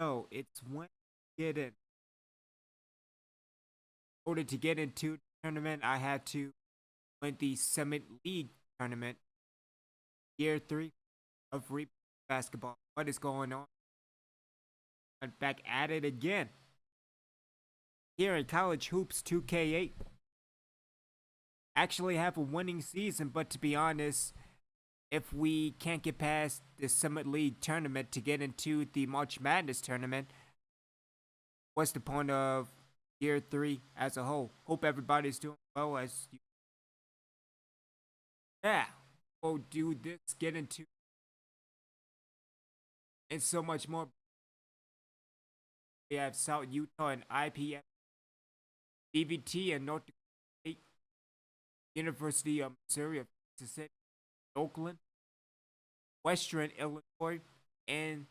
No, it's when you get in. In order to get into the tournament, I had to win the Summit League tournament, year 3 of Reap basketball. What is going on? I'm back at it again. Here in College Hoops 2K8. Actually have a winning season, but to be honest, if we can't get past the Summit League tournament to get into the March Madness tournament, what's the point of year 3 as a whole? Hope everybody's doing well as you. Yeah, we'll do this, get into, and so much more. We have South Utah and IPF, DVT and North Dakota State, University of Missouri of Mississippi, Oakland, Western Illinois, and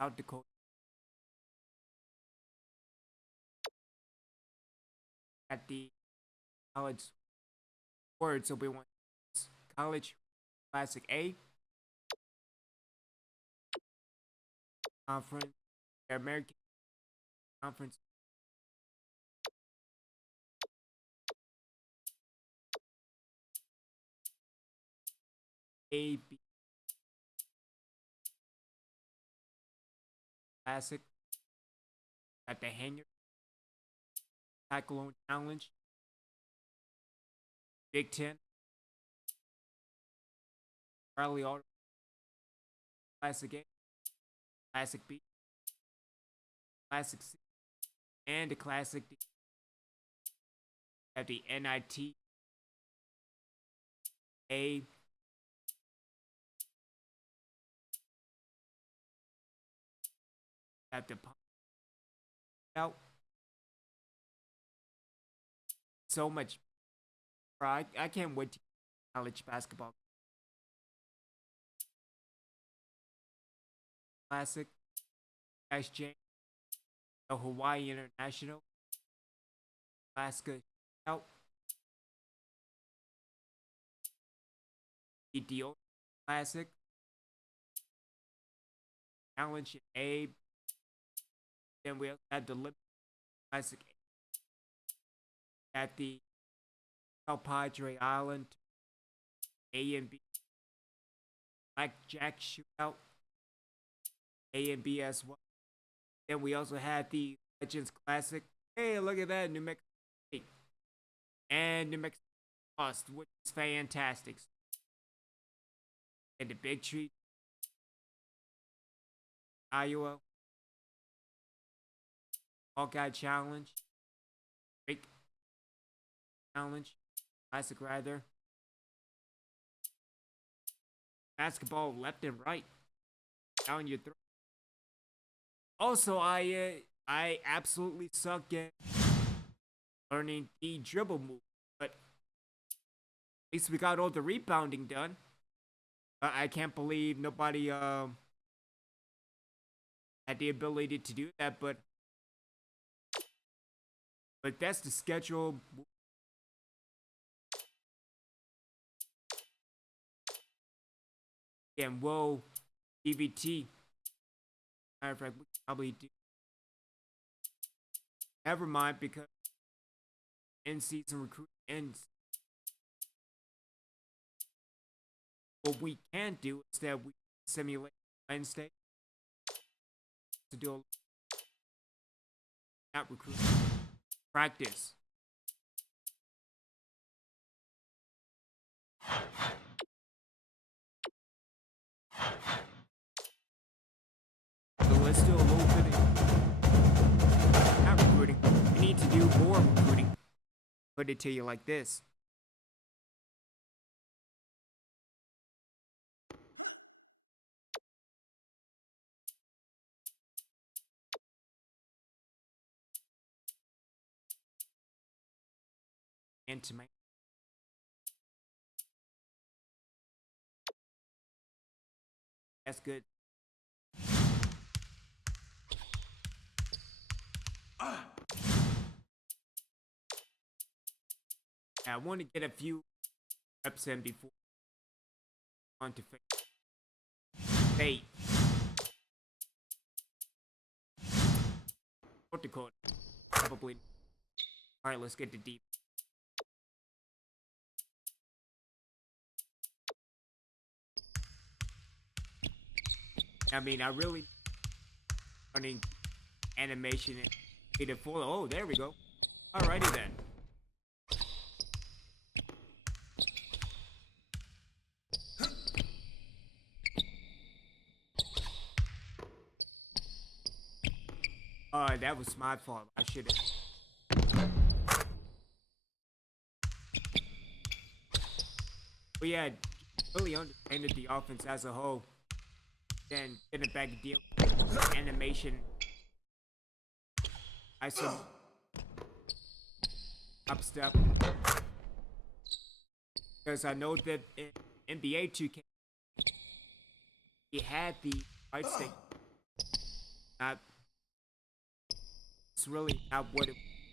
South Dakota. At the college words, so we want college classic A conference, the American conference A B classic at the Hangar Cyclone Challenge, Big Ten, Raleigh Auto Classic A, Classic B, Classic C, and the Classic D. At the NIT A at the out so much. I can't wait to college basketball classic, SJ, the Hawaii International, Alaska out, Ethiopia Classic, Challenge A. Then we had the Olympic Classic at the El Padre Island, A and B, Blackjack Shootout, A and B as well. Then we also had the Legends Classic. Hey, look at that, New Mexico State. And New Mexico lost, which is fantastic. And the Big Tree, Iowa, Hawkeye Challenge, Drake Challenge, Classic rather. Basketball left and right, down your throat. Also, I absolutely suck at learning the dribble move, but at least we got all the rebounding done. I can't believe nobody had the ability to do that, but that's the schedule. And whoa, DVT. Matter of fact, we probably do. Never mind, because in-season recruit ends. What we can do is that we simulate Wednesday to do not recruit practice. So let's do a little bit of not recruiting. We need to do more recruiting. Put it to you like this. And to my that's good. I want to get a few reps in before on to fate. North Dakota. Probably. All right, let's get to deep. I mean, I really learning animation and data full. Oh, there we go. Alrighty then. That was my fault. I should have. But yeah, really understanded the offense as a whole. Then getting back to deal with animation. I saw up step because I know that in NBA 2K he had the right stick. Not, it's really not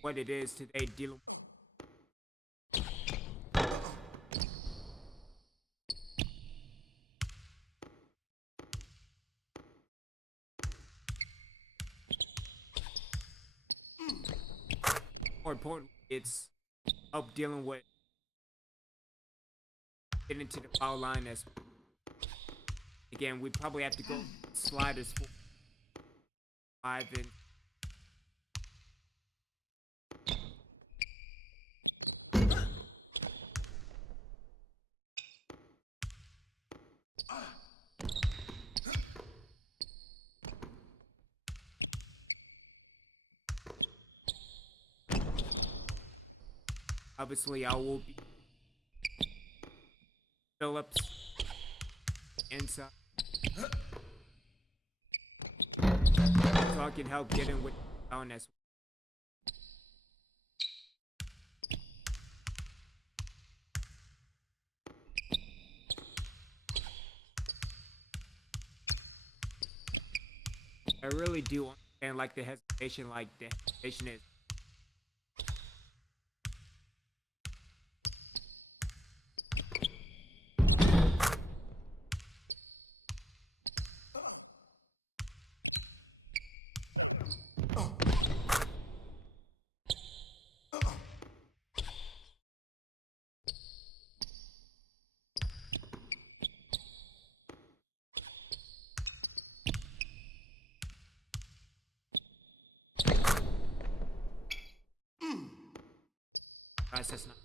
what it is today dealing with. More important, it's up dealing with getting to the foul line as again we probably have to go sliders for 5 and obviously I will be Phillips inside so I can help get in with on as I really do understand like the hesitation is process not.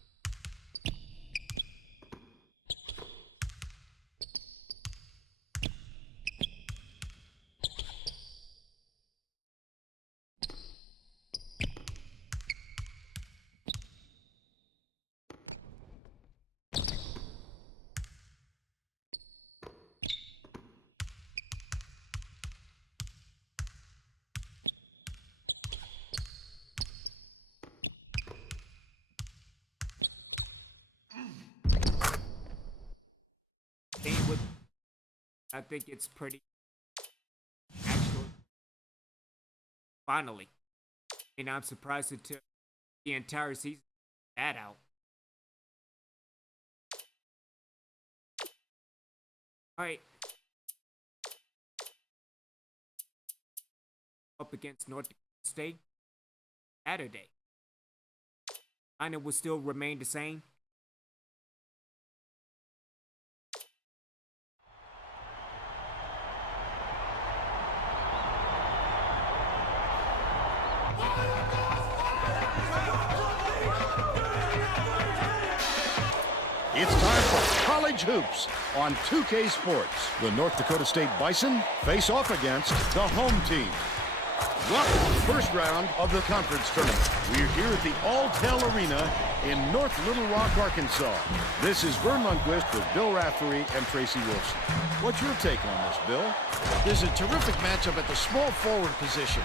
I think it's pretty actually finally. And I'm surprised it took the entire season that out. Alright. Up against North Dakota State Saturday. Lineup will still remain the same. It's time for college hoops on 2K Sports. The North Dakota State Bison face off against the home team. Welcome to the first round of the conference tournament. We're here at the Alltel Arena in North Little Rock, Arkansas. This is Vern Lundquist with Bill Raftery and Tracy Wilson. What's your take on this, Bill? There's a terrific matchup at the small forward position.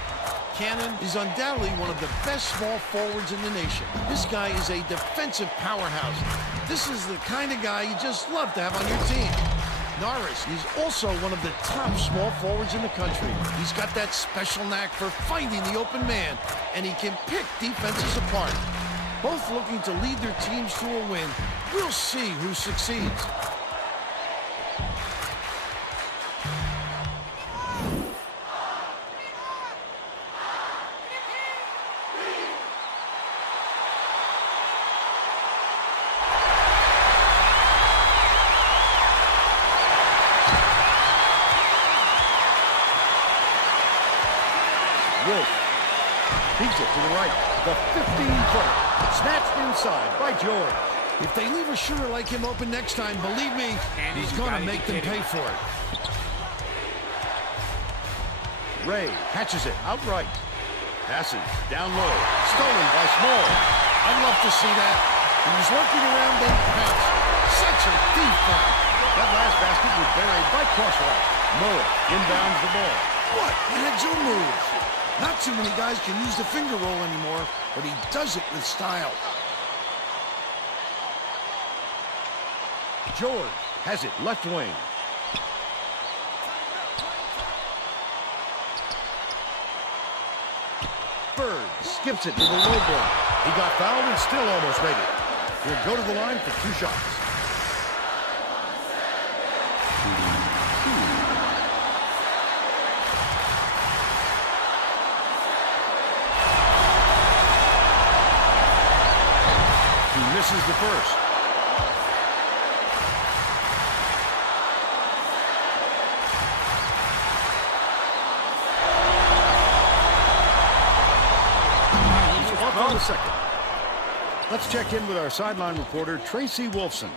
Cannon is undoubtedly one of the best small forwards in the nation. This guy is a defensive powerhouse. This is the kind of guy you just love to have on your team. Norris is also one of the top small forwards in the country. He's got that special knack for finding the open man, and he can pick defenses apart. Both looking to lead their teams to a win. We'll see who succeeds. Wolf feeds it to the right. The 15-footer snatched inside by George. If they leave a shooter like him open next time, believe me, he's going to make them pay for it. Ray catches it outright. Passes down low. Stolen by Small. I'd love to see that. He was looking around, then pounced. Such a defense. That last basket was buried by Crosswhite. Murray inbounds the ball. What an agile move. Not too many guys can use the finger roll anymore, but he does it with style. George has it left wing. Bird skips it to the low block. He got fouled and still almost made it. He'll go to the line for 2 shots. He misses the first. On the second. Let's check in with our sideline reporter, Tracy Wolfson,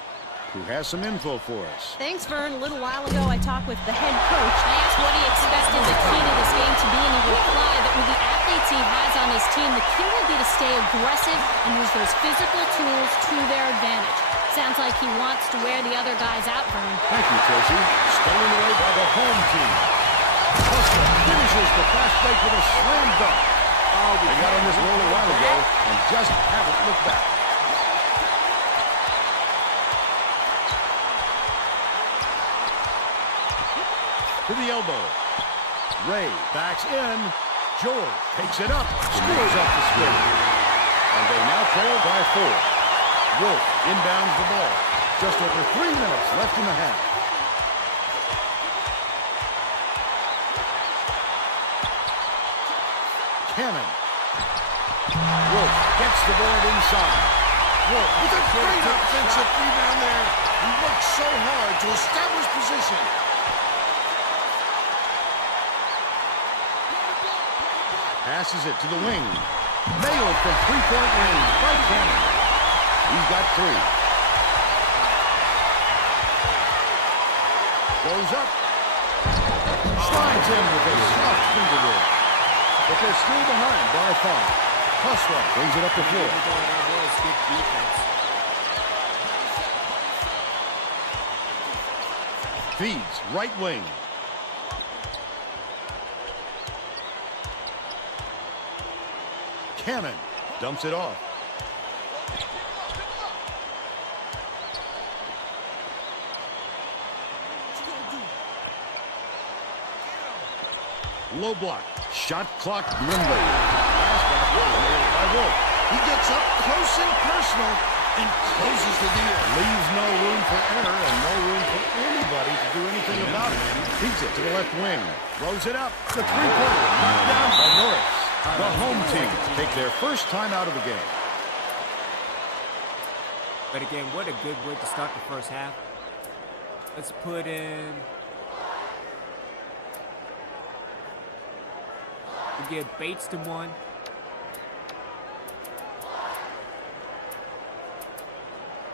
who has some info for us. Thanks, Vern. A little while ago, I talked with the head coach. I asked what he expected the key to this game to be, and he replied that with the athletes he has on his team, the key will be to stay aggressive and use those physical tools to their advantage. Sounds like he wants to wear the other guys out, Vern. Thank you, Tracy. Stolen away by the home team. Hustler finishes the fast break with a slam dunk. They got on this roll a while ago and just haven't looked back. To the elbow. Ray backs in. George takes it up, scores off the spin. And they now trail by 4. Wolf inbounds the ball. Just over 3 minutes left in the half. Cannon. Wolf gets the board inside. Wolf With a great offensive rebound there. He worked so hard to establish position. passes it to the wing. Nailed from three-point range by Cannon. He's got 3. Goes up. Slides in with a soft finger roll. But they're still behind by 5. Hustler brings it up the floor. Feeds right wing. Cannon dumps it off. Low block. Shot clock dwindling. By Wolf. He gets up close and personal and closes the deal. Leaves no room for error and no room for anybody to do anything about it. Feeds it to the left wing. Throws it up. The three-pointer knocked down by Norris. The home team take their first time out of the game. But again, what a good way to start the first half. Let's put in... we give Bates to 1.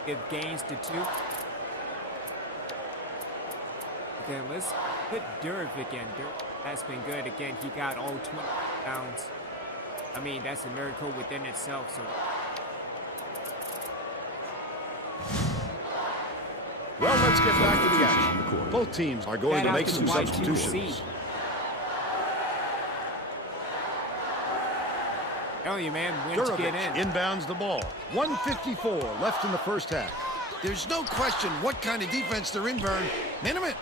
Give Gaines to 2. Again, let's put Durovic in. That's been good. Again, he got all 20 pounds. I mean, that's a miracle within itself. So, well, let's get back to the action. Both teams are going to make some substitutions. Tell you, man, when to get in. Inbounds the ball. 1:54 left in the first half. There's no question what kind of defense they're in, Vern. Minute.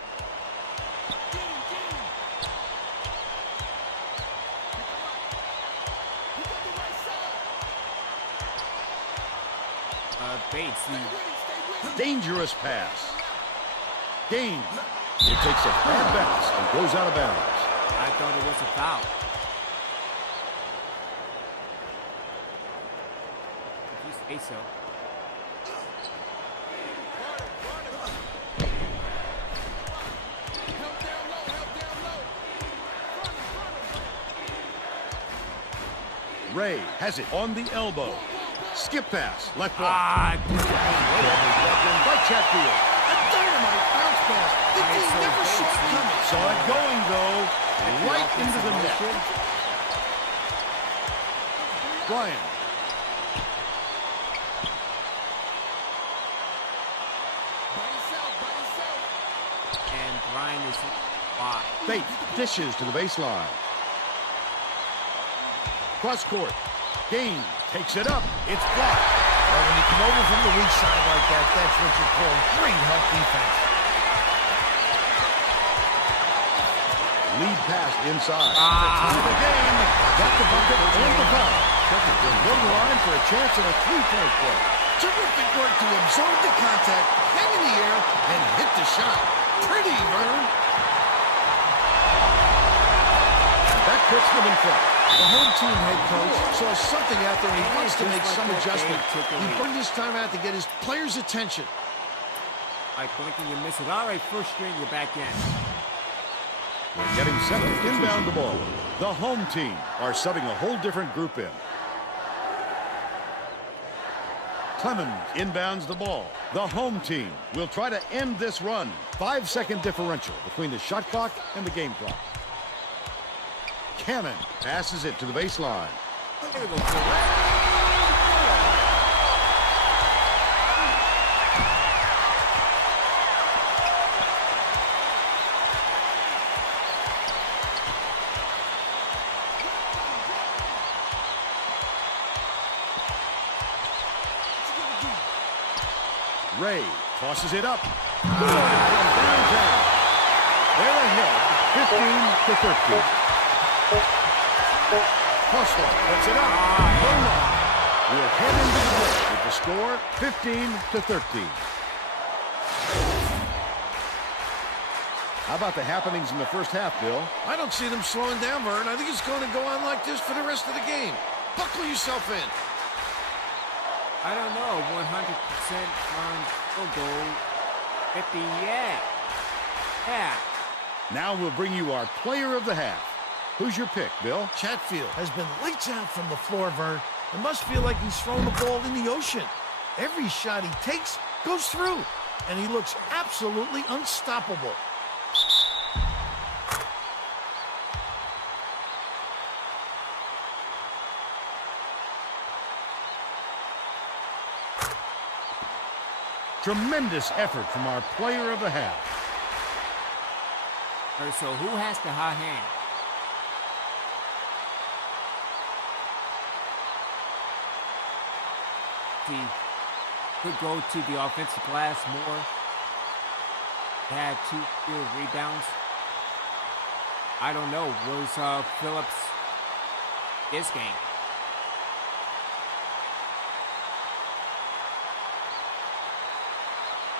Bates. Dangerous pass. Gaines. It takes a bad bounce and goes out of bounds. I thought it was a foul. If you say so. Ray has it on the elbow. Skip pass, left block. Ah, By Chatfield. A dynamite bounce pass. The D never saw it coming. Saw it going, though, right into the net. Bryan. and Bryan is wide. Bates dishes to the baseline. Cross court. Gain takes it up. It's blocked. Well, when you come over from the weak side like that, that's what you call great help defense. Lead pass inside. Time of the game. Got the bucket and the foul. They'll go to the line for a chance at a three-point play. Terrific work to absorb the contact, hang in the air, and hit the shot. Pretty, Vern. That puts them in front. The home team head coach saw something out there and he wants to make some adjustment. He burned his time out to get his players' attention. By pointing, you miss it. All right, first string, you're back in. Getting set to inbound the ball. The home team are subbing a whole different group in. Clemens inbounds the ball. The home team will try to end this run. 5-second differential between the shot clock and the game clock. Cannon passes it to the baseline. Ray tosses it up. Good from downtown. They're ahead, 15-13. Hustler puts it up. We'll head into the break with the score 15-13. How about the happenings in the first half, Bill? I don't see them slowing down, Vern. I think it's going to go on like this for the rest of the game. Buckle yourself in. I don't know, 100% on field goal. 50, yeah. Yeah. Now we'll bring you our player of the half. Who's your pick, Bill? Chatfield has been lights out from the floor, Vern. It must feel like he's throwing the ball in the ocean. Every shot he takes goes through, and he looks absolutely unstoppable. Tremendous effort from our player of the half. All right, so who has the hot hand? See, could go to the offensive glass more. They had 2 field rebounds. I don't know. Was Phillips this game?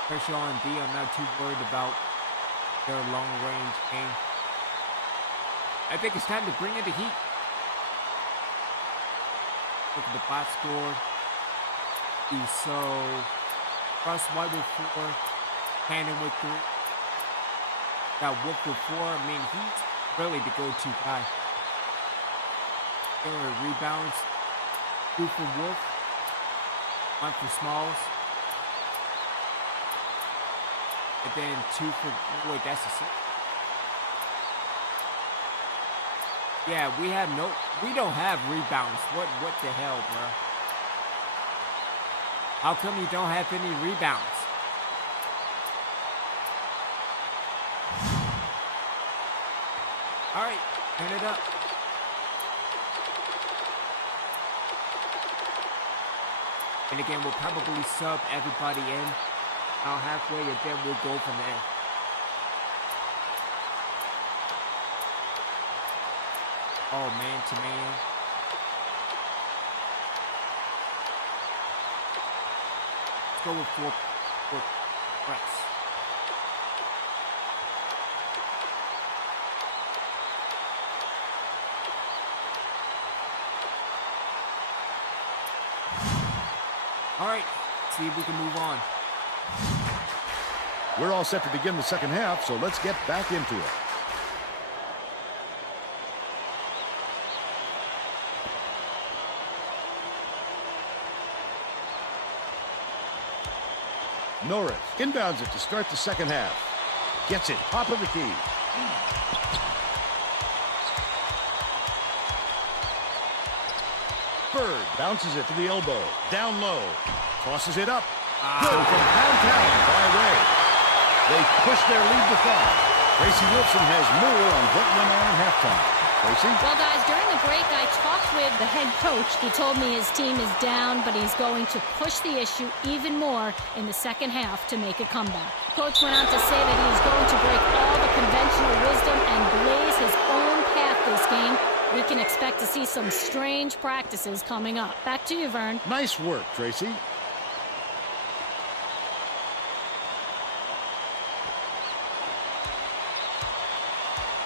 Pressure on D. I'm not too worried about their long-range game. I think it's time to bring in the heat. Look at the box score. So, Russ White with 4, Cannon with 3. Got Wolf with 4. I mean, he's really the go-to guy. There are rebounds. 2 for Wolf. 1 for Smalls. And then 2 for, wait, that's a 6. Yeah, we don't have rebounds. What the hell, bro? How come you don't have any rebounds? All right, turn it up. And again, we'll probably sub everybody in out halfway, and then we'll go from there. Oh, man to man. Let's go with 4 press. All right, see if we can move on. We're all set to begin the second half, so let's get back into it. Norris inbounds it to start the second half. Gets it, top of the key. Bird bounces it to the elbow. Down low. Tosses it up. Good from downtown by Ray. They push their lead to 5. Tracy Wilson has more on what went on at halftime. Tracy? Well, guys, during the break, I talked with the head coach. He told me his team is down, but he's going to push the issue even more in the second half to make a comeback. Coach went on to say that he is going to break all the conventional wisdom and blaze his own path this game. We can expect to see some strange practices coming up. Back to you, Vern. Nice work, Tracy.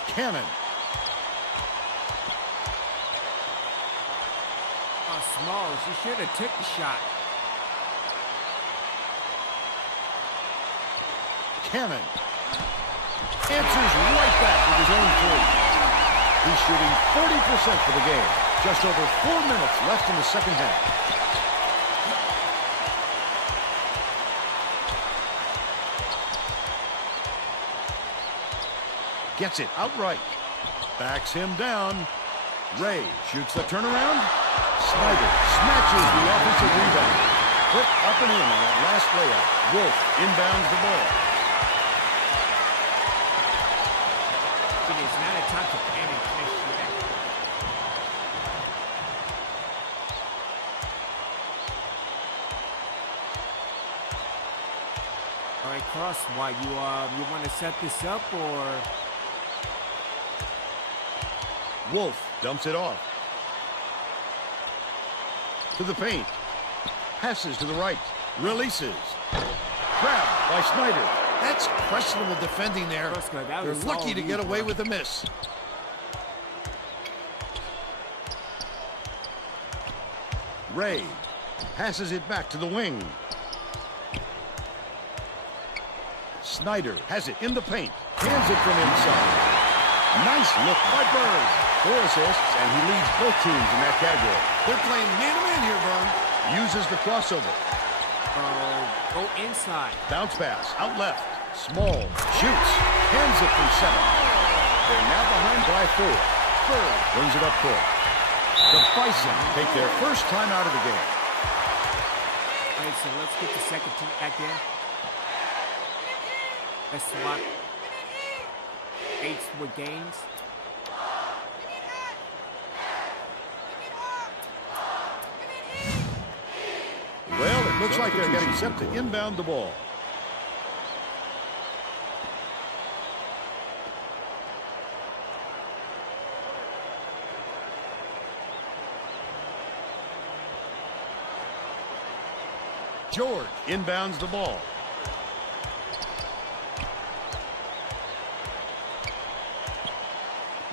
Cannon. Oh, Smalls, you should have took the shot. Cannon. Answers right back with his own three. He's shooting 40% for the game. Just over 4 minutes left in the second half. Gets it outright. Backs him down. Ray shoots the turnaround. Snyder snatches the offensive rebound. Put up and in on that last layup. Wolf inbounds the ball. It is not a time to panic just yet. All right, Cross, what you want to set this up or? Wolf dumps it off. To the paint. Passes to the right. Releases. Grabbed by Snyder. That's questionable defending there. Roscoe, that They're was lucky all to you, get away bro. with a miss. Ray passes it back to the wing. Snyder has it in the paint. Hands it from inside. Nice look by Bird. 4 assists, and he leads both teams in that category. They're playing man-to-man here, Vern. Uses the crossover. Go inside. Bounce pass, out left. Small, shoots, hands it from 7. They're now behind by 4. Bird brings it up court. The Bison take their first time out of the game. All right, so let's get the second team back in. Let's swap 8s with games. Well, it looks like they're getting set to inbound the ball. George inbounds the ball.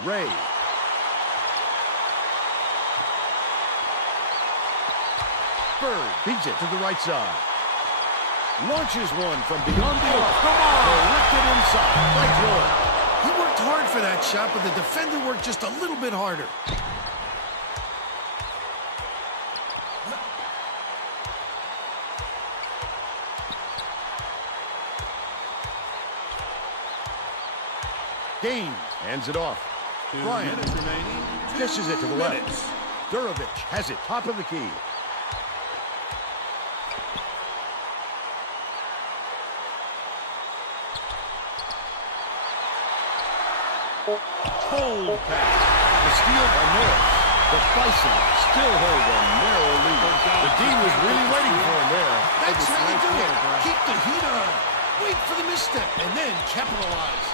Ray. Bird beats it to the right side. Launches one from beyond the arc. Come on! Directed inside by George. He worked hard for that shot, but the defender worked just a little bit harder. Gaines hands it off. Bryant dishes it to the left. Durovich has it top of the key. Cold pass. The steal by Norris. The Bison still hold a narrow lead. The D was really waiting for him there. That's how you do it. Keep the heat on. Wait for the misstep, and then capitalize.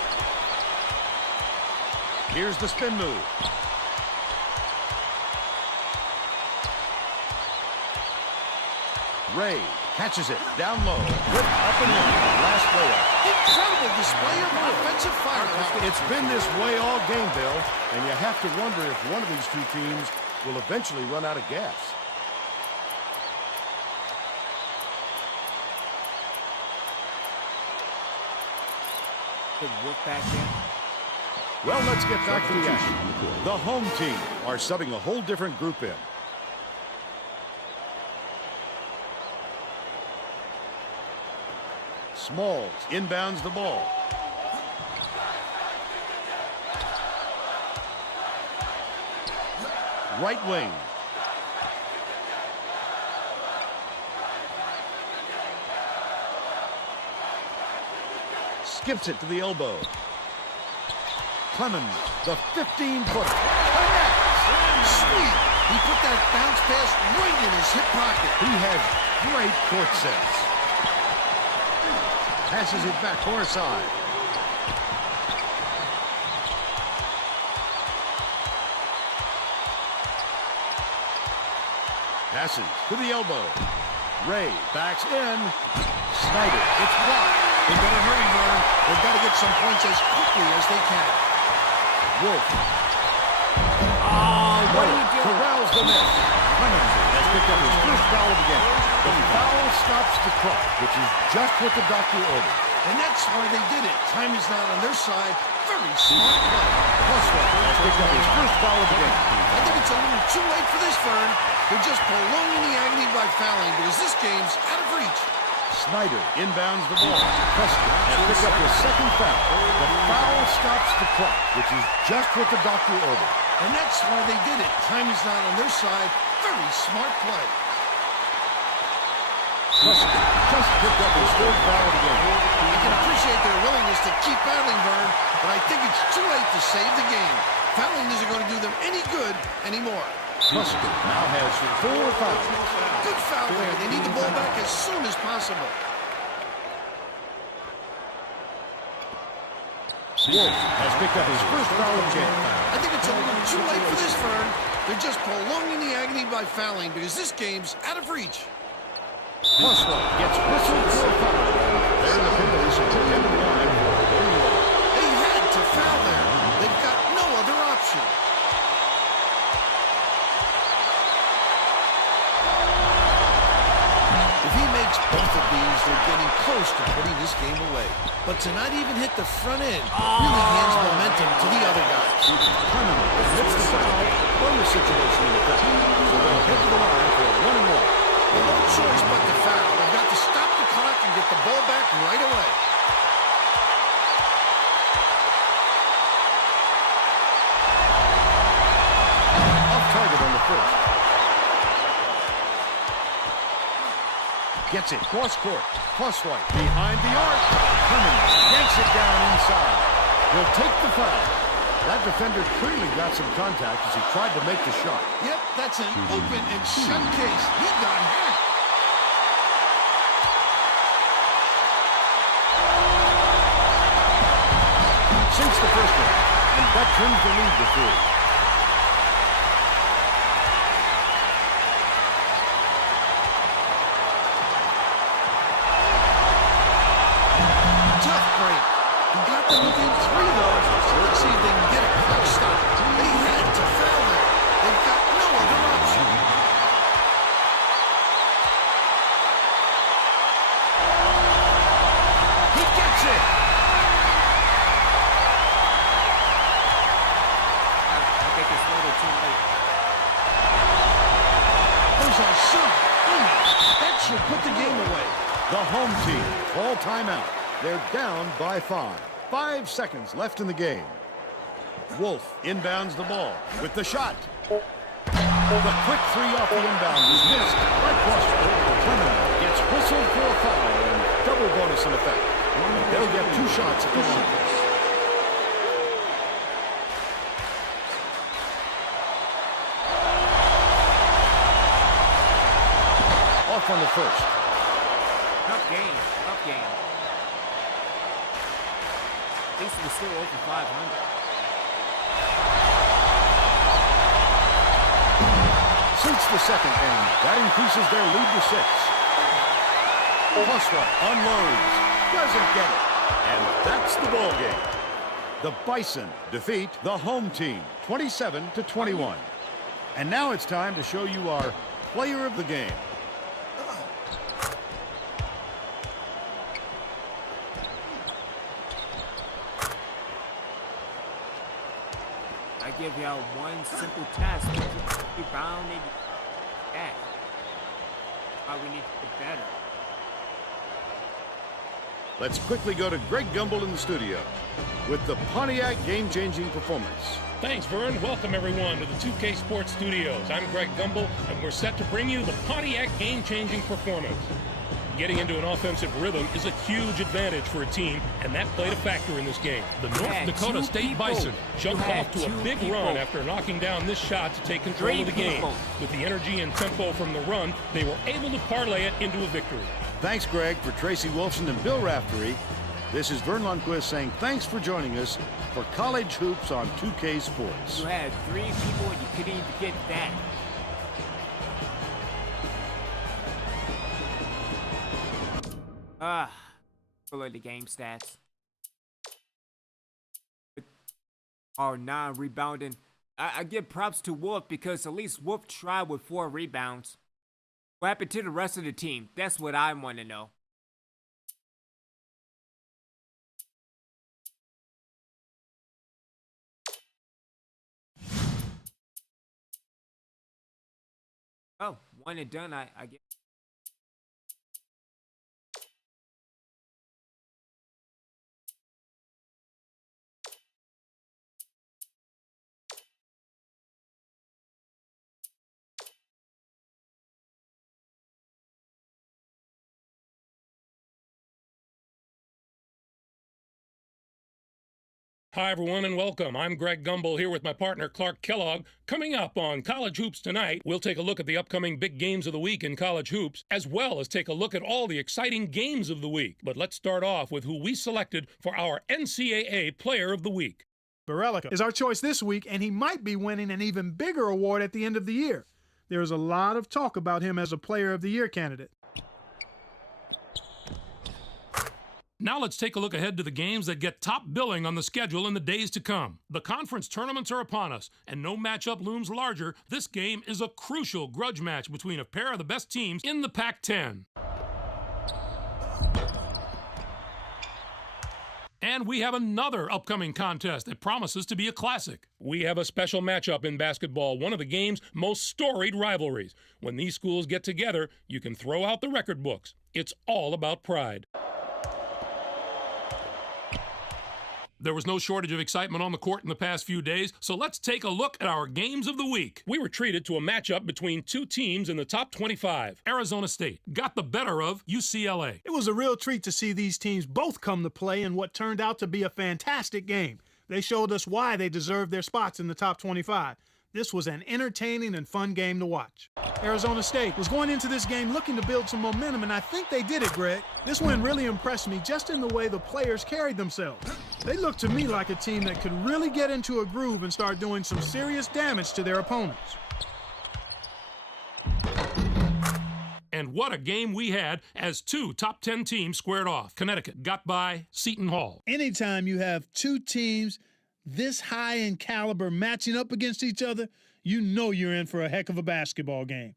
Here's the spin move. Ray catches it down low. Put up and in. Last layup. Incredible display of offensive firepower. It's been this way all game, Bill, and you have to wonder if one of these two teams will eventually run out of gas. Good work back in. Well, let's get back to the action. The home team are subbing a whole different group in. Smalls inbounds the ball. Right wing. Skips it to the elbow. Clemens, the 15-footer. Sweet. He put that bounce pass right in his hip pocket. He has great court sense. Passes it back far side. Passes to the elbow. Ray backs in. Snyder, it's blocked. They better hurry, Vern. They've got to get some points as quickly as they can. Wolf. Oh, what are you doing? Corrals the miss. Clemens has picked up his first foul of the game. The foul stops the clock, which is just what the doctor ordered. And that's why they did it. Time is not on their side. Very smart play. Plus has picked up his first foul of the game. I think it's a little too late for this, Vern. They're just prolonging the agony by fouling because this game's out of reach. Snyder inbounds the ball. Preston has picked up his second foul. The foul stops the clock, which is just what the doctor ordered. And that's why they did it. Time is not on their side. Very smart play. Preston just picked up his third foul of the game. I can appreciate their willingness to keep battling, Vern, but I think it's too late to save the game. Fouling isn't going to do them any good anymore. Preston now has 4 fouls. Good foul there. They need the ball back as soon as possible. Wolf has picked up his first foul of the game. I think it's a little too late for this, Vern. They're just prolonging the agony by fouling because this game's out of reach. Hustler gets whistled for a foul. They're in the penalty, so took him to the line for a one. They had to foul there. They've got no other option. If he makes both of these, they're getting close to putting this game away. But to not even hit the front end really hands momentum to the other guys. Clemens admits the foul. Bonus situation in the effect. So they'll head to the line for a 1-1. With no choice but to foul. They've got to stop the clock and get the ball back right away. Off target on the first. Gets it. Cross court. Plus right. Behind the arc. Clemens yanks it down inside. He'll take the foul. That defender clearly got some contact as he tried to make the shot. Yep, that's an open and shut case. He got hacked. Sinks the first one, and that turns the lead to 3. Tough break. He got them within 3, though. So let's see if they can get a clock stop. They had to foul there. They've got no other option. He gets it. I think it's a little too late. Those are some. That should put the game away. The home team call timeout. They're down by 5. 5 seconds left in the game. Wolf inbounds the ball with the shot. The quick 3 off the inbound is missed. Right cross. Clemens gets whistled for a foul and double bonus in effect. They'll get 2 shots at the line. Off on the first. Tough game. Tough game. At least we're still over 500. Since the second end, that increases their lead to 6. Plus one unloads, doesn't get it, and that's the ball game. The Bison defeat the home team 27-21. And now it's time to show you our player of the game. I give y'all one simple task. Rebound and back. Why we need to get better. Let's quickly go to Greg Gumbel in the studio with the Pontiac game-changing performance. Thanks, Vern. Welcome, everyone, to the 2K Sports Studios. I'm Greg Gumbel, and we're set to bring you the Pontiac game-changing performance. Getting into an offensive rhythm is a huge advantage for a team, and that played a factor in this game. The North Dakota State Bison jumped off to a big run after knocking down this shot to take control of the game. With the energy and tempo from the run, they were able to parlay it into a victory. Thanks, Greg. For Tracy Wolfson and Bill Raftery, this is Vern Lundquist saying thanks for joining us for College Hoops on 2K Sports. You had 3 people and you couldn't even get that. Full of the game stats. Our non-rebounding. I give props to Wolf because at least Wolf tried with 4 rebounds. What happened to the rest of the team? That's what I want to know. Oh, one and done, I guess. Hi, everyone, and welcome. I'm Greg Gumbel here with my partner, Clark Kellogg. Coming up on College Hoops tonight, we'll take a look at the upcoming big games of the week in college hoops, as well as take a look at all the exciting games of the week. But let's start off with who we selected for our NCAA Player of the Week. Barelica is our choice this week, and he might be winning an even bigger award at the end of the year. There's a lot of talk about him as a Player of the Year candidate. Now let's take a look ahead to the games that get top billing on the schedule in the days to come. The conference tournaments are upon us, and no matchup looms larger. This game is a crucial grudge match between a pair of the best teams in the Pac-10. And we have another upcoming contest that promises to be a classic. We have a special matchup in basketball, one of the game's most storied rivalries. When these schools get together, you can throw out the record books. It's all about pride. There was no shortage of excitement on the court in the past few days, so let's take a look at our games of the week. We were treated to a matchup between 2 teams in the top 25. Arizona State got the better of UCLA. It was a real treat to see these teams both come to play in what turned out to be a fantastic game. They showed us why they deserved their spots in the top 25. This was an entertaining and fun game to watch. Arizona State was going into this game looking to build some momentum, and I think they did it, Greg. This win really impressed me just in the way the players carried themselves. They looked to me like a team that could really get into a groove and start doing some serious damage to their opponents. And what a game we had as 2 top 10 teams squared off. Connecticut got by Seton Hall. Anytime you have 2 teams this high in caliber matching up against each other, you know you're in for a heck of a basketball game.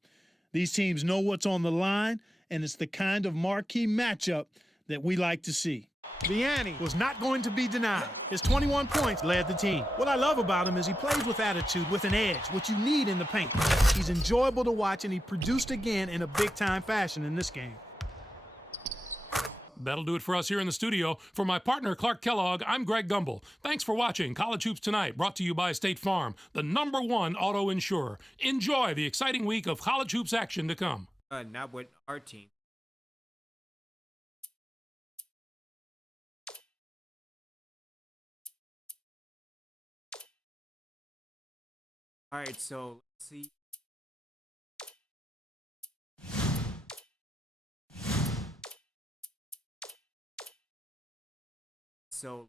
These teams know what's on the line, and it's the kind of marquee matchup that we like to see. Vianney was not going to be denied. His 21 points led the team. What I love about him is he plays with attitude, with an edge, what you need in the paint. He's enjoyable to watch, and he produced again in a big-time fashion in this game. That'll do it for us here in the studio. For my partner, Clark Kellogg, I'm Greg Gumbel. Thanks for watching College Hoops Tonight, brought to you by State Farm, the #1 auto insurer. Enjoy the exciting week of college hoops action to come. Not with our team. All right, so let's see. So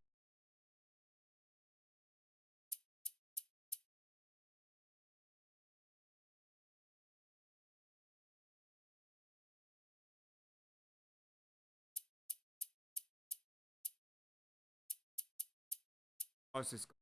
how's this going?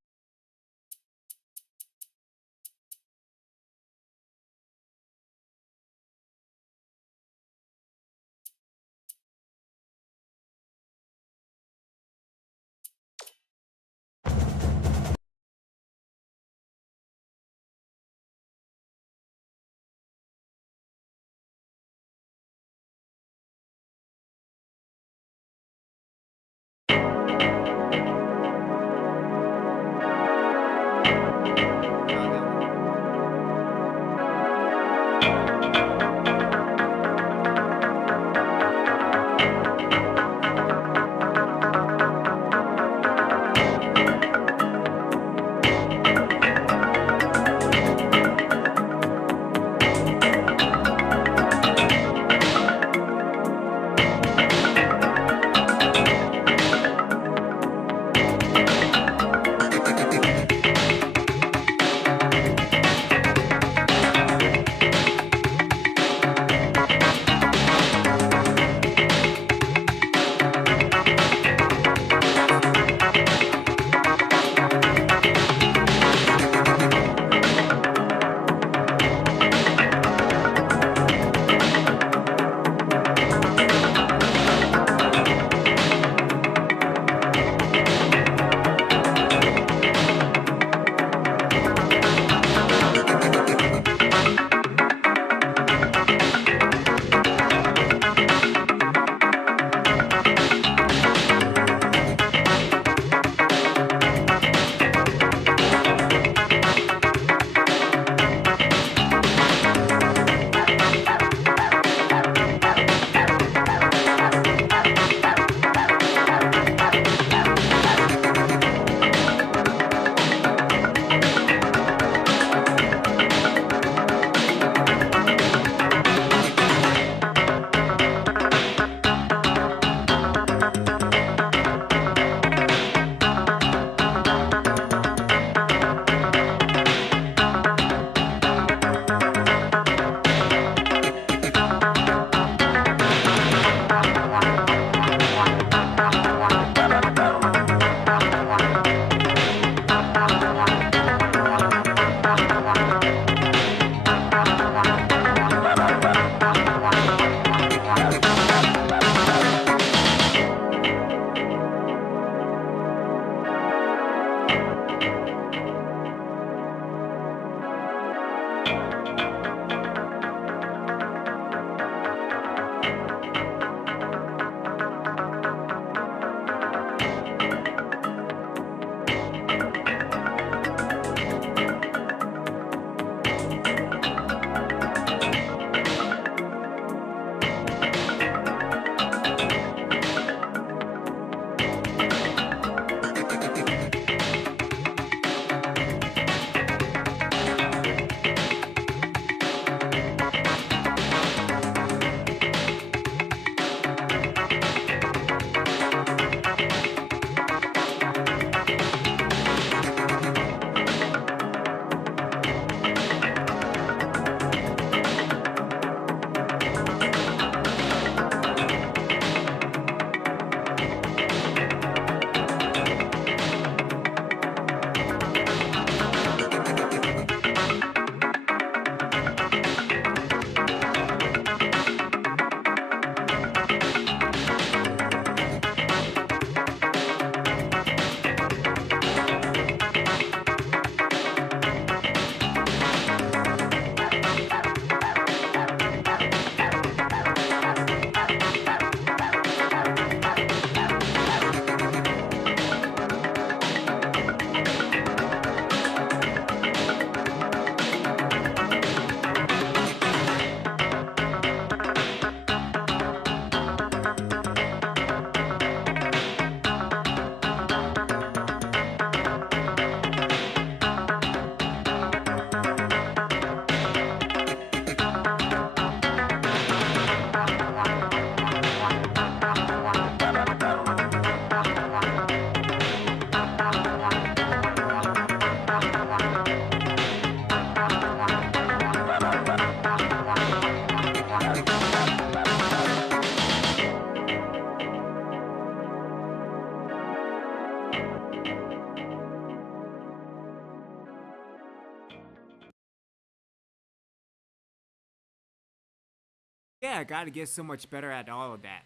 Yeah, I gotta get so much better at all of that.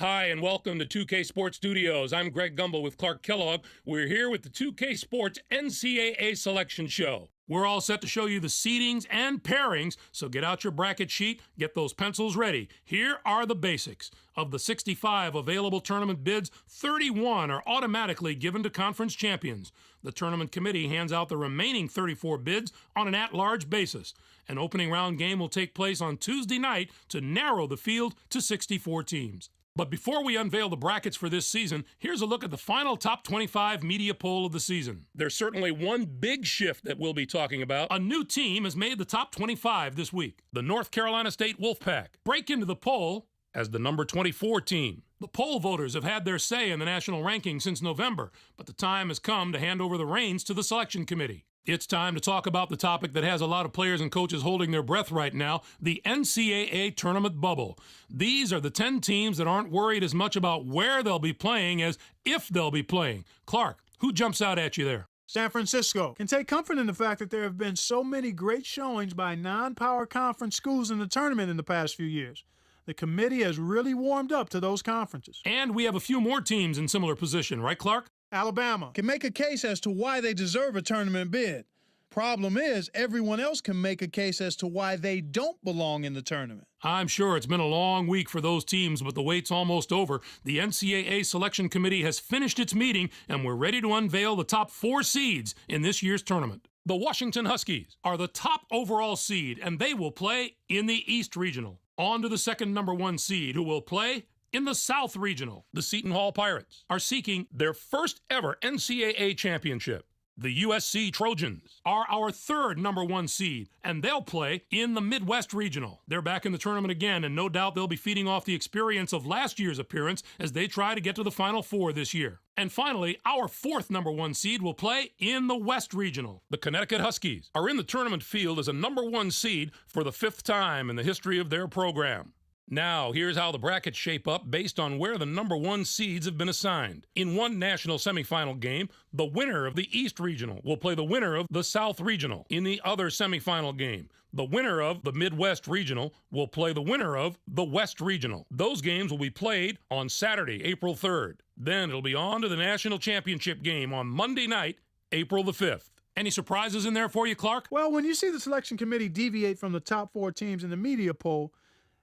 Hi, and welcome to 2K Sports Studios. I'm Greg Gumbel with Clark Kellogg. We're here with the 2K Sports NCAA Selection Show. We're all set to show you the seedings and pairings, so get out your bracket sheet, get those pencils ready. Here are the basics. Of the 65 available tournament bids, 31 are automatically given to conference champions. The tournament committee hands out the remaining 34 bids on an at-large basis. An opening round game will take place on Tuesday night to narrow the field to 64 teams. But before we unveil the brackets for this season, here's a look at the final top 25 media poll of the season. There's certainly one big shift that we'll be talking about. A new team has made the top 25 this week. The North Carolina State Wolfpack break into the poll as the number 24 team. The poll voters have had their say in the national ranking since November, but the time has come to hand over the reins to the selection committee. It's time to talk about the topic that has a lot of players and coaches holding their breath right now, the NCAA tournament bubble. These are the 10 teams that aren't worried as much about where they'll be playing as if they'll be playing. Clark, who jumps out at you there? San Francisco can take comfort in the fact that there have been so many great showings by non-power conference schools in the tournament in the past few years. The committee has really warmed up to those conferences. And we have a few more teams in similar position, right, Clark? Alabama can make a case as to why they deserve a tournament bid. Problem is, everyone else can make a case as to why they don't belong in the tournament. I'm sure it's been a long week for those teams, but the wait's almost over. The NCAA Selection Committee has finished its meeting, and we're ready to unveil the top 4 seeds in this year's tournament. The Washington Huskies are the top overall seed, and they will play in the East Regional. On to the second number 1 seed, who will play in the South Regional. The Seton Hall Pirates are seeking their first ever NCAA championship. The USC Trojans are our third number 1 seed, and they'll play in the Midwest Regional. They're back in the tournament again, and no doubt they'll be feeding off the experience of last year's appearance as they try to get to the Final Four this year. And finally, our fourth number 1 seed will play in the West Regional. The Connecticut Huskies are in the tournament field as a number 1 seed for the 5th time in the history of their program. Now, here's how the brackets shape up based on where the number 1 seeds have been assigned. In one national semifinal game, the winner of the East Regional will play the winner of the South Regional. In the other semifinal game, the winner of the Midwest Regional will play the winner of the West Regional. Those games will be played on Saturday, April 3rd. Then it'll be on to the national championship game on Monday night, April the 5th. Any surprises in there for you, Clark? Well, when you see the selection committee deviate from the top 4 teams in the media poll,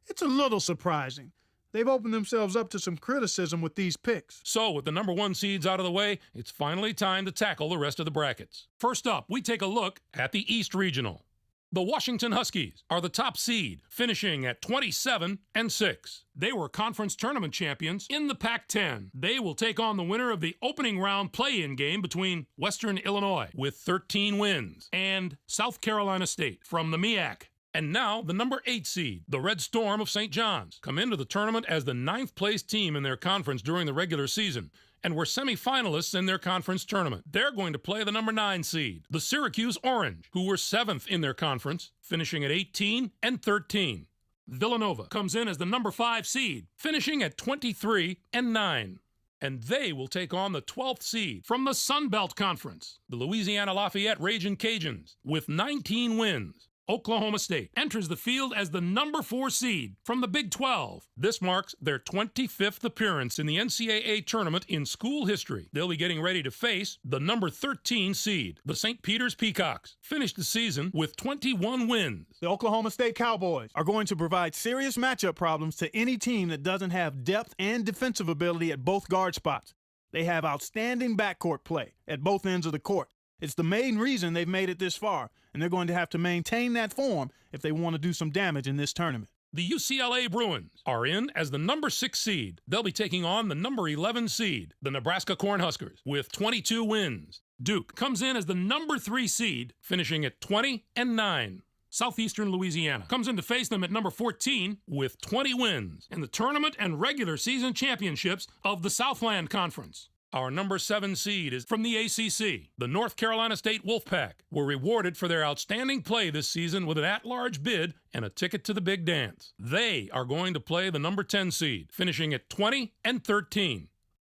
it's a little surprising. They've opened themselves up to some criticism with these picks. So, with the number 1 seeds out of the way, it's finally time to tackle the rest of the brackets. First up, we take a look at the East Regional. The Washington Huskies are the top seed, finishing at 27-6. They were conference tournament champions in the Pac-10. They will take on the winner of the opening round play-in game between Western Illinois, with 13 wins, and South Carolina State from the MEAC. And now, the number 8 seed, the Red Storm of St. John's, come into the tournament as the 9th place team in their conference during the regular season, and were semifinalists in their conference tournament. They're going to play the number 9 seed, the Syracuse Orange, who were 7th in their conference, finishing at 18-13. Villanova comes in as the number 5 seed, finishing at 23-9. And they will take on the 12th seed from the Sun Belt Conference, the Louisiana Lafayette Ragin' Cajuns, with 19 wins. Oklahoma State enters the field as the number 4 seed from the Big 12. This marks their 25th appearance in the NCAA tournament in school history. They'll be getting ready to face the number 13 seed, the St. Peter's Peacocks, finished the season with 21 wins. The Oklahoma State Cowboys are going to provide serious matchup problems to any team that doesn't have depth and defensive ability at both guard spots. They have outstanding backcourt play at both ends of the court. It's the main reason they've made it this far, and they're going to have to maintain that form if they want to do some damage in this tournament. The UCLA Bruins are in as the number 6 seed. They'll be taking on the number 11 seed, the Nebraska Cornhuskers, with 22 wins. Duke comes in as the number 3 seed, finishing at 20-9. Southeastern Louisiana comes in to face them at number 14 with 20 wins in the tournament and regular season championships of the Southland Conference. Our number 7 seed is from the ACC. The North Carolina State Wolfpack were rewarded for their outstanding play this season with an at-large bid and a ticket to the big dance. They are going to play the number 10 seed, finishing at 20-13.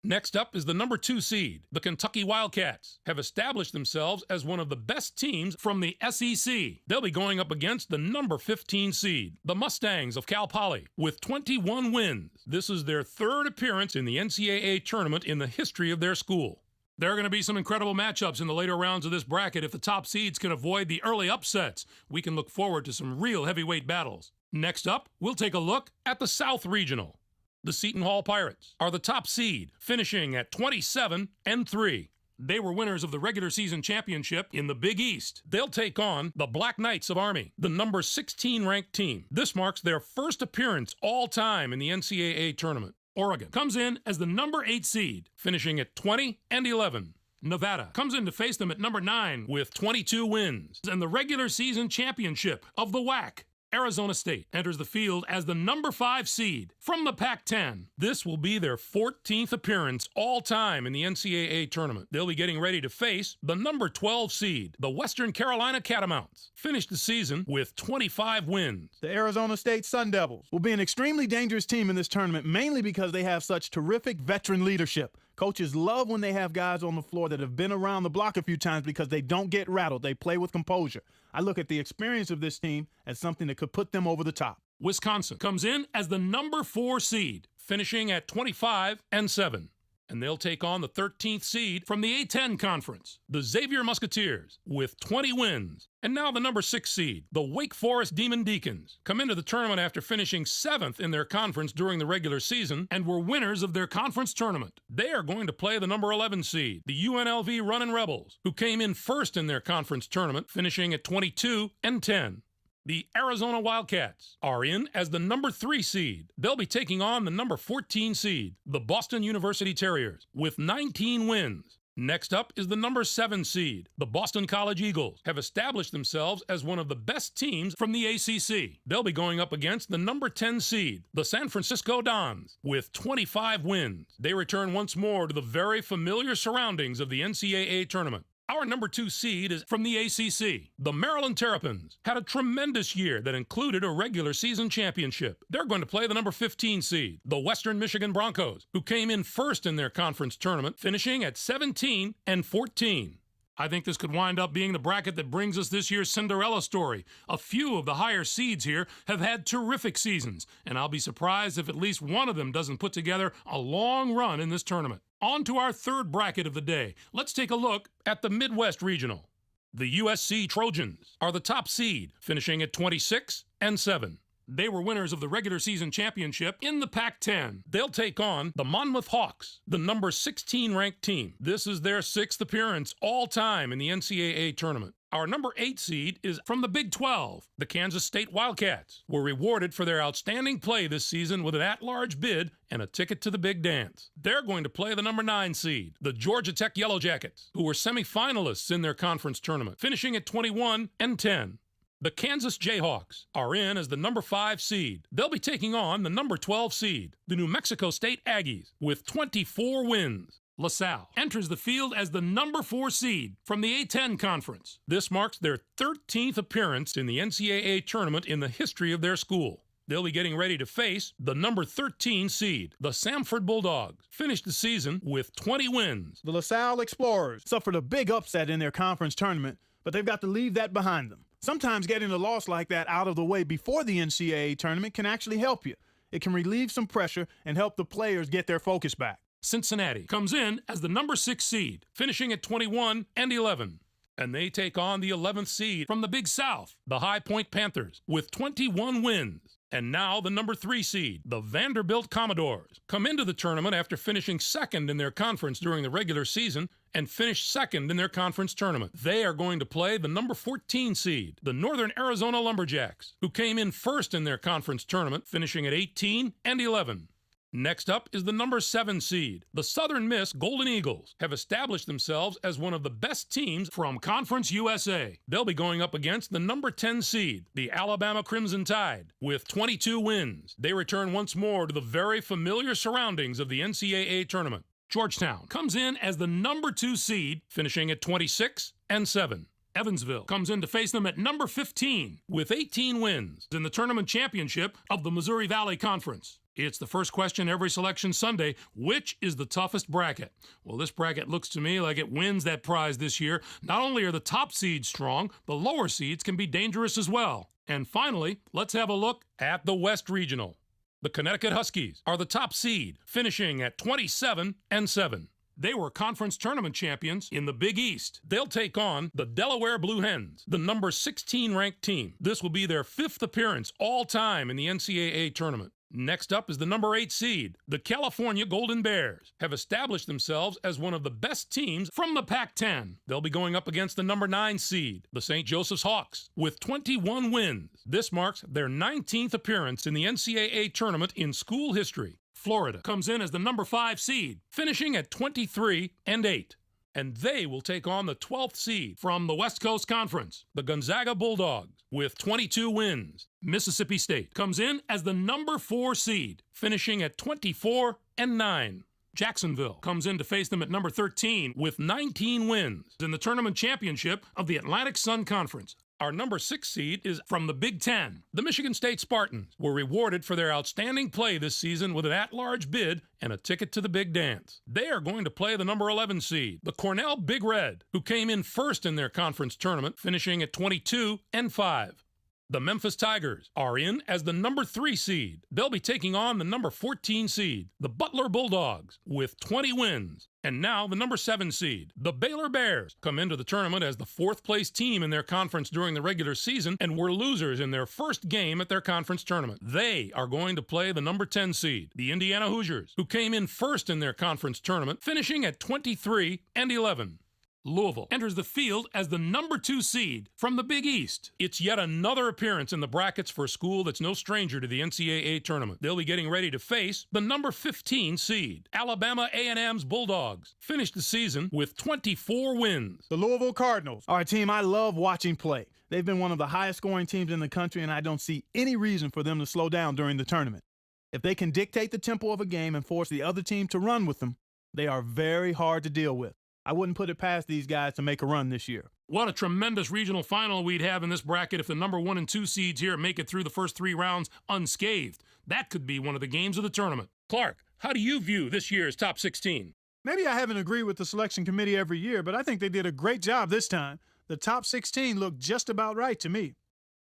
Next up is the number 2 seed. The Kentucky Wildcats have established themselves as one of the best teams from the SEC. They'll be going up against the number 15 seed, the Mustangs of Cal Poly, with 21 wins. This is their 3rd appearance in the NCAA tournament in the history of their school. There are going to be some incredible matchups in the later rounds of this bracket. If the top seeds can avoid the early upsets, we can look forward to some real heavyweight battles. Next up, we'll take a look at the South Regional. The Seton Hall Pirates are the top seed, finishing at 27-3. They were winners of the regular season championship in the Big East. They'll take on the Black Knights of Army, the number 16 ranked team. This marks their first appearance all time in the NCAA tournament. Oregon comes in as the number 8 seed, finishing at 20-11. Nevada comes in to face them at number 9 with 22 wins. And the regular season championship of the WAC, Arizona State enters the field as the number 5 seed from the Pac-10. This will be their 14th appearance all-time in the NCAA tournament. They'll be getting ready to face the number 12 seed, the Western Carolina Catamounts. Finished the season with 25 wins. The Arizona State Sun Devils will be an extremely dangerous team in this tournament, mainly because they have such terrific veteran leadership. Coaches love when they have guys on the floor that have been around the block a few times because they don't get rattled. They play with composure. I look at the experience of this team as something that could put them over the top. Wisconsin comes in as the number 4 seed, finishing at 25-7. And they'll take on the 13th seed from the A-10 Conference, the Xavier Musketeers, with 20 wins. And now the number 6 seed, the Wake Forest Demon Deacons, come into the tournament after finishing 7th in their conference during the regular season and were winners of their conference tournament. They are going to play the number 11 seed, the UNLV Runnin' Rebels, who came in first in their conference tournament, finishing at 22-10. The Arizona Wildcats are in as the number 3 seed. They'll be taking on the number 14 seed, the Boston University Terriers, with 19 wins. Next up is the number 7 seed. The Boston College Eagles have established themselves as one of the best teams from the ACC. They'll be going up against the number 10 seed, the San Francisco Dons, with 25 wins. They return once more to the very familiar surroundings of the NCAA tournament. Our number 2 seed is from the ACC. The Maryland Terrapins had a tremendous year that included a regular season championship. They're going to play the number 15 seed, the Western Michigan Broncos, who came in first in their conference tournament, finishing at 17-14. I think this could wind up being the bracket that brings us this year's Cinderella story. A few of the higher seeds here have had terrific seasons, and I'll be surprised if at least one of them doesn't put together a long run in this tournament. On to our 3rd bracket of the day. Let's take a look at the Midwest Regional. The USC Trojans are the top seed, finishing at 26-7. They were winners of the regular season championship in the Pac-10. They'll take on the Monmouth Hawks, the number 16 ranked team. This is their 6th appearance all time in the NCAA tournament. Our number 8 seed is from the Big 12. The Kansas State Wildcats were rewarded for their outstanding play this season with an at-large bid and a ticket to the big dance. They're going to play the number 9 seed, the Georgia Tech Yellow Jackets, who were semifinalists in their conference tournament, finishing at 21-10. The Kansas Jayhawks are in as the number 5 seed. They'll be taking on the number 12 seed, the New Mexico State Aggies, with 24 wins. LaSalle enters the field as the number 4 seed from the A-10 Conference. This marks their 13th appearance in the NCAA tournament in the history of their school. They'll be getting ready to face the number 13 seed, the Samford Bulldogs. Finished the season with 20 wins. The LaSalle Explorers suffered a big upset in their conference tournament, but they've got to leave that behind them. Sometimes getting a loss like that out of the way before the NCAA tournament can actually help you. It can relieve some pressure and help the players get their focus back. Cincinnati comes in as the number 6 seed, finishing at 21-11. And they take on the 11th seed from the Big South, the High Point Panthers, with 21 wins. And now the number 3 seed, the Vanderbilt Commodores, come into the tournament after finishing 2nd in their conference during the regular season and finished second in their conference tournament. They are going to play the number 14 seed, the Northern Arizona Lumberjacks, who came in first in their conference tournament, finishing at 18 and 11. Next up is the number 7 seed. The Southern Miss Golden Eagles have established themselves as one of the best teams from Conference USA. They'll be going up against the number 10 seed, the Alabama Crimson Tide, with 22 wins. They return once more to the very familiar surroundings of the NCAA tournament. Georgetown comes in as the number 2 seed, finishing at 26 and 7. Evansville comes in to face them at number 15 with 18 wins in the tournament championship of the Missouri Valley Conference. It's the first question every Selection Sunday. Which is the toughest bracket? Well, this bracket looks to me like it wins that prize this year. Not only are the top seeds strong, the lower seeds can be dangerous as well. And finally, let's have a look at the West Regional. The Connecticut Huskies are the top seed, finishing at 27 and 7. They were conference tournament champions in the Big East. They'll take on the Delaware Blue Hens, the number 16 ranked team. This will be their 5th appearance all time in the NCAA tournament. Next up is the number 8 seed. The California Golden Bears have established themselves as one of the best teams from the Pac-10. They'll be going up against the number 9 seed, the St. Joseph's Hawks, with 21 wins. This marks their 19th appearance in the NCAA tournament in school history. Florida comes in as the number 5 seed, finishing at 23 and 8. And they will take on the 12th seed from the West Coast Conference, the Gonzaga Bulldogs, with 22 wins. Mississippi State comes in as the number 4 seed, finishing at 24 and 9. Jacksonville comes in to face them at number 13 with 19 wins in the tournament championship of the Atlantic Sun Conference. Our number 6 seed is from the Big Ten. The Michigan State Spartans were rewarded for their outstanding play this season with an at-large bid and a ticket to the big dance. They are going to play the number 11 seed, the Cornell Big Red, who came in first in their conference tournament, finishing at 22 and 5. The Memphis Tigers are in as the number 3 seed. They'll be taking on the number 14 seed, the Butler Bulldogs, with 20 wins. And now the number 7 seed, the Baylor Bears, come into the tournament as the 4th place team in their conference during the regular season and were losers in their first game at their conference tournament. They are going to play the number 10 seed, the Indiana Hoosiers, who came in first in their conference tournament, finishing at 23 and 11. Louisville enters the field as the number 2 seed from the Big East. It's yet another appearance in the brackets for a school that's no stranger to the NCAA tournament. They'll be getting ready to face the number 15 seed. Alabama A&M's Bulldogs finished the season with 24 wins. The Louisville Cardinals are a team I love watching play. They've been one of the highest scoring teams in the country, and I don't see any reason for them to slow down during the tournament. If they can dictate the tempo of a game and force the other team to run with them, they are very hard to deal with. I wouldn't put it past these guys to make a run this year. What a tremendous regional final we'd have in this bracket if the number 1 and 2 seeds here make it through the first 3 rounds unscathed. That could be one of the games of the tournament. Clark, how do you view this year's top 16? Maybe I haven't agreed with the selection committee every year, but I think they did a great job this time. The top 16 looked just about right to me.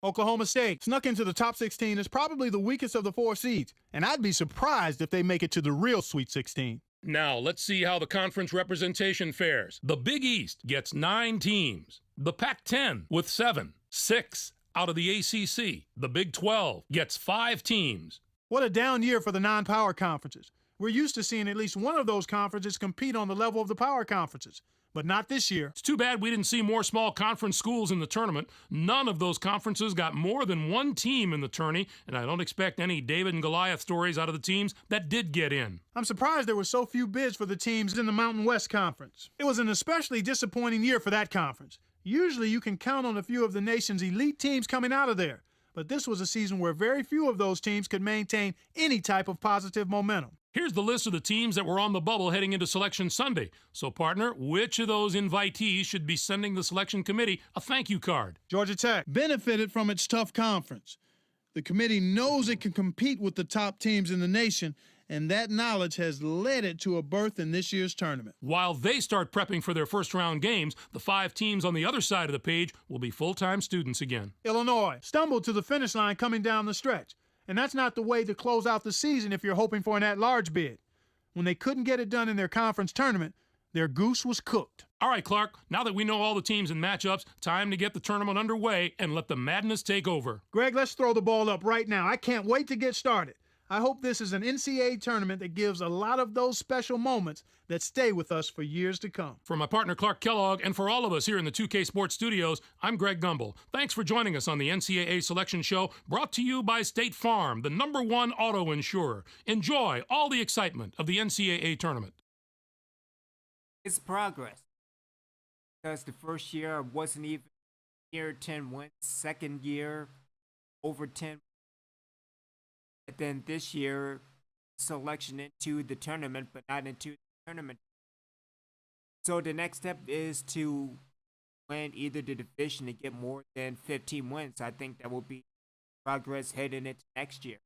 Oklahoma State snuck into the top 16 as probably the weakest of the 4 seeds, and I'd be surprised if they make it to the real Sweet 16. Now, let's see how the conference representation fares. The Big East gets 9 teams. The Pac-10 with 7. 6 out of the ACC. The Big 12 gets 5 teams. What a down year for the non-power conferences. We're used to seeing at least one of those conferences compete on the level of the power conferences, but not this year. It's too bad we didn't see more small conference schools in the tournament. None of those conferences got more than 1 team in the tourney, and I don't expect any David and Goliath stories out of the teams that did get in. I'm surprised there were so few bids for the teams in the Mountain West Conference. It was an especially disappointing year for that conference. Usually you can count on a few of the nation's elite teams coming out of there, but this was a season where very few of those teams could maintain any type of positive momentum. Here's the list of the teams that were on the bubble heading into Selection Sunday. So, partner, which of those invitees should be sending the selection committee a thank you card? Georgia Tech benefited from its tough conference. The committee knows it can compete with the top teams in the nation, and that knowledge has led it to a berth in this year's tournament. While they start prepping for their first-round games, the 5 teams on the other side of the page will be full-time students again. Illinois stumbled to the finish line coming down the stretch. And that's not the way to close out the season if you're hoping for an at-large bid. When they couldn't get it done in their conference tournament, their goose was cooked. All right, Clark, now that we know all the teams and matchups, time to get the tournament underway and let the madness take over. Greg, let's throw the ball up right now. I can't wait to get started. I hope this is an NCAA tournament that gives a lot of those special moments that stay with us for years to come. For my partner Clark Kellogg and for all of us here in the 2K Sports Studios, I'm Greg Gumbel. Thanks for joining us on the NCAA Selection Show, brought to you by State Farm, the #1 auto insurer. Enjoy all the excitement of the NCAA tournament. It's progress. Because the first year wasn't even near 10 wins. Second year, over 10. And then this year, selection into the tournament, but not into the tournament. So the next step is to win either the division and get more than 15 wins. I think that will be progress heading into next year.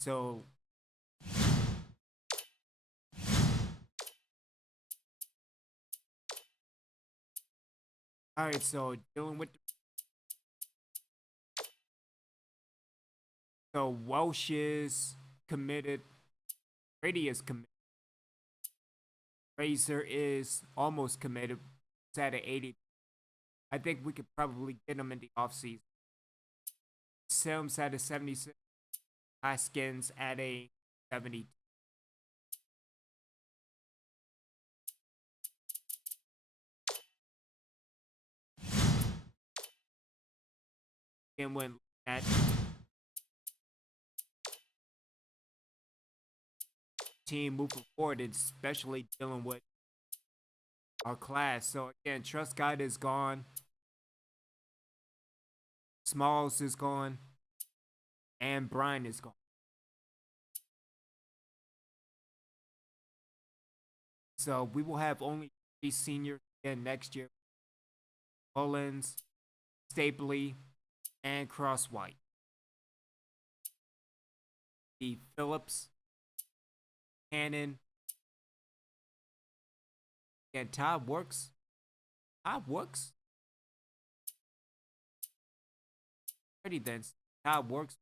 So all right, so dealing with so Welsh is committed, Brady is committed, Razor is almost committed. It's at an 80. I think we could probably get him in the offseason. Sims at a 76. Haskins at a 70. And when that team moving forward, especially dealing with our class. So again, Truscott is gone. Smalls is gone. And Brian is gone. So we will have only 3 seniors again next year. Mullins, Stapley, and Crosswhite. The Phillips, Cannon, and Todd Works. Todd Works? Already then, Todd Works.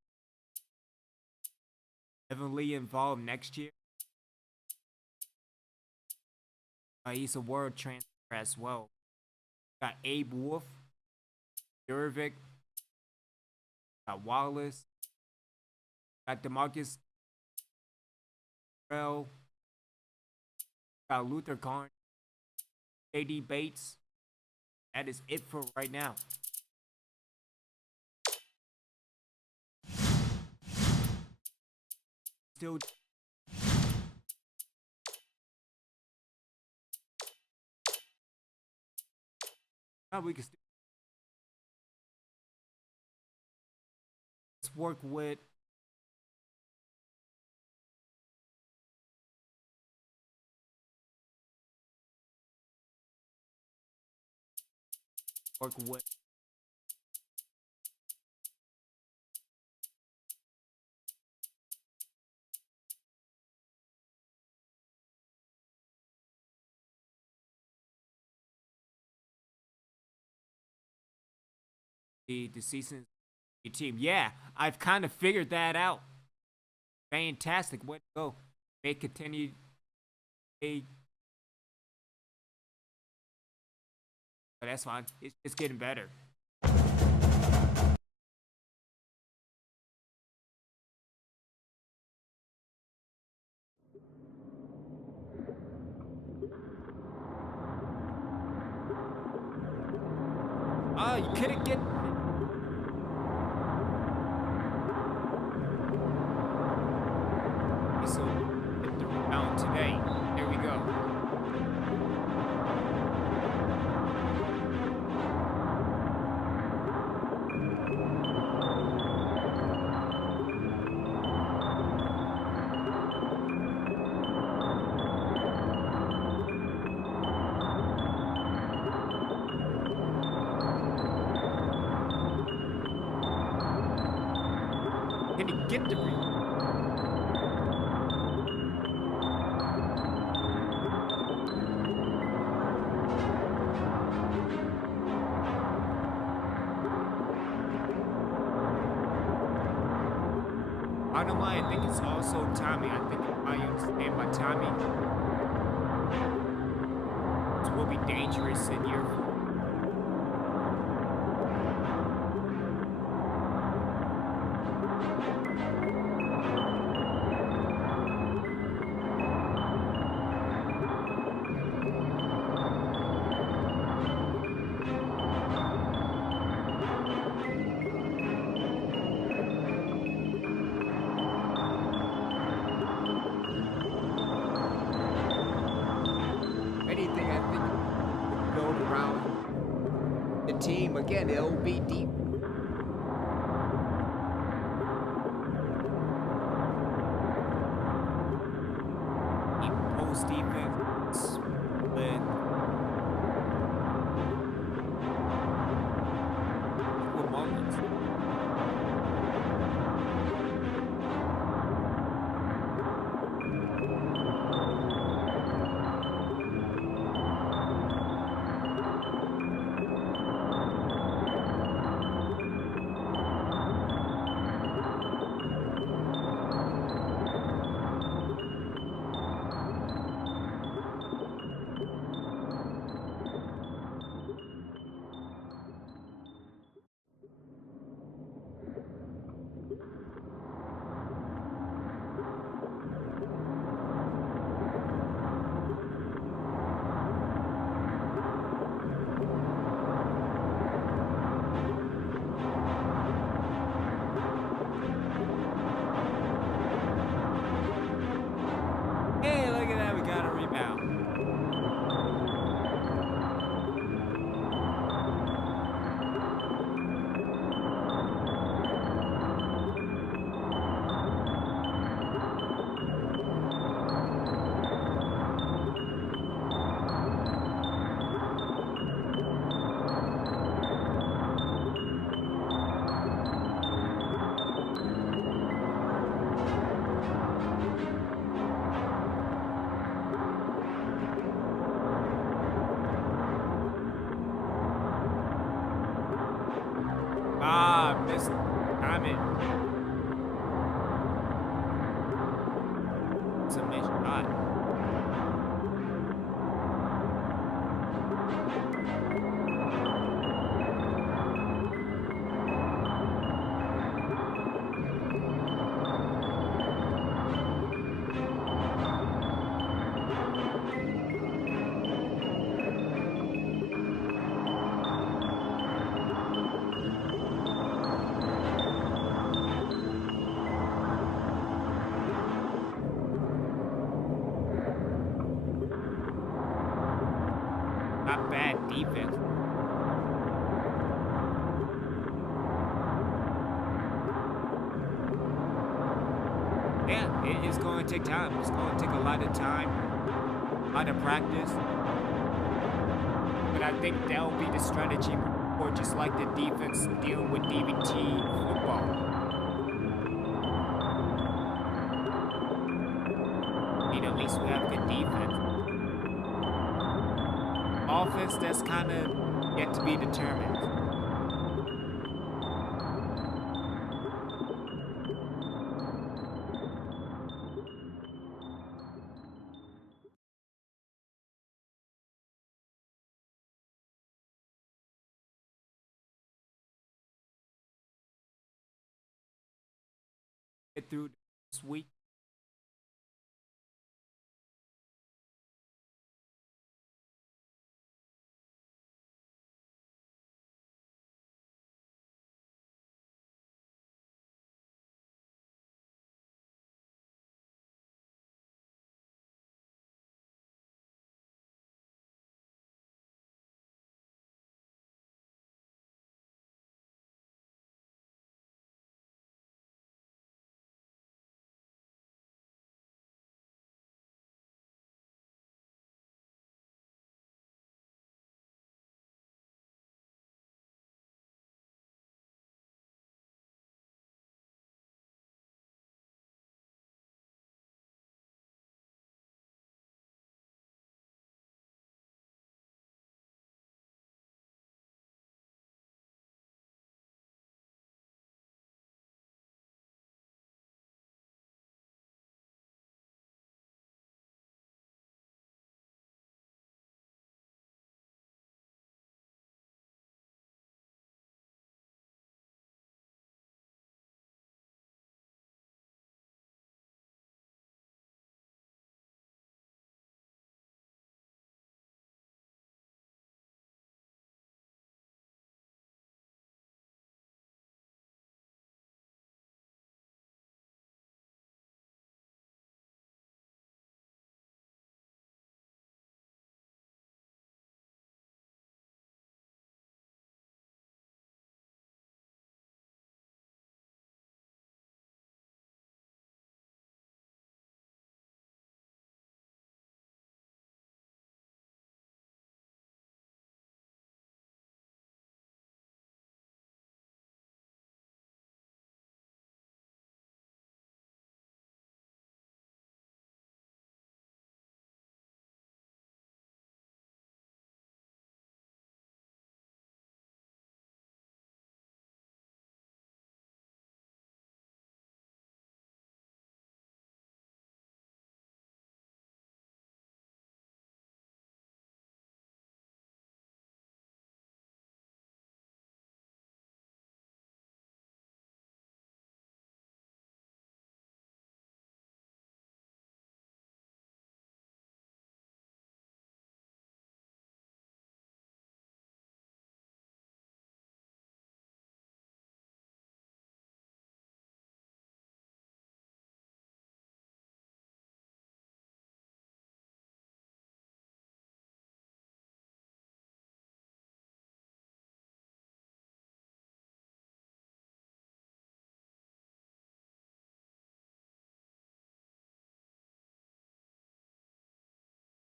Heavily involved next year. He's a world transfer as well. Got Abe Wolf, Jurvik, got Wallace, got DeMarcus Terrell, got Luther Carn, JD Bates. That is it for right now. Still we can still let's work with the season team. Yeah, I've kind of figured that out. Fantastic. Way to go. May continue a but that's fine. It's getting better. Oh, you couldn't get so hit the rebound today. There we go. Can he get the rebound? bottom line, I think it's also timing. I think if I understand my timing, it will be dangerous in year 4. Anything I think going around the team again, it'll be deep. Deep post defense with Mullins. Hey, look at that, we got a rebound. Ah, missed. Damn it. It's a missed shot. Not bad defense. Yeah, it's going to take time. It's going to take a lot of time, a lot of practice. But I think that'll be the strategy, or just like the defense dealing with DVT football. I mean, at least we have good defense. Offense, that's kind of yet to be determined. Get through this week.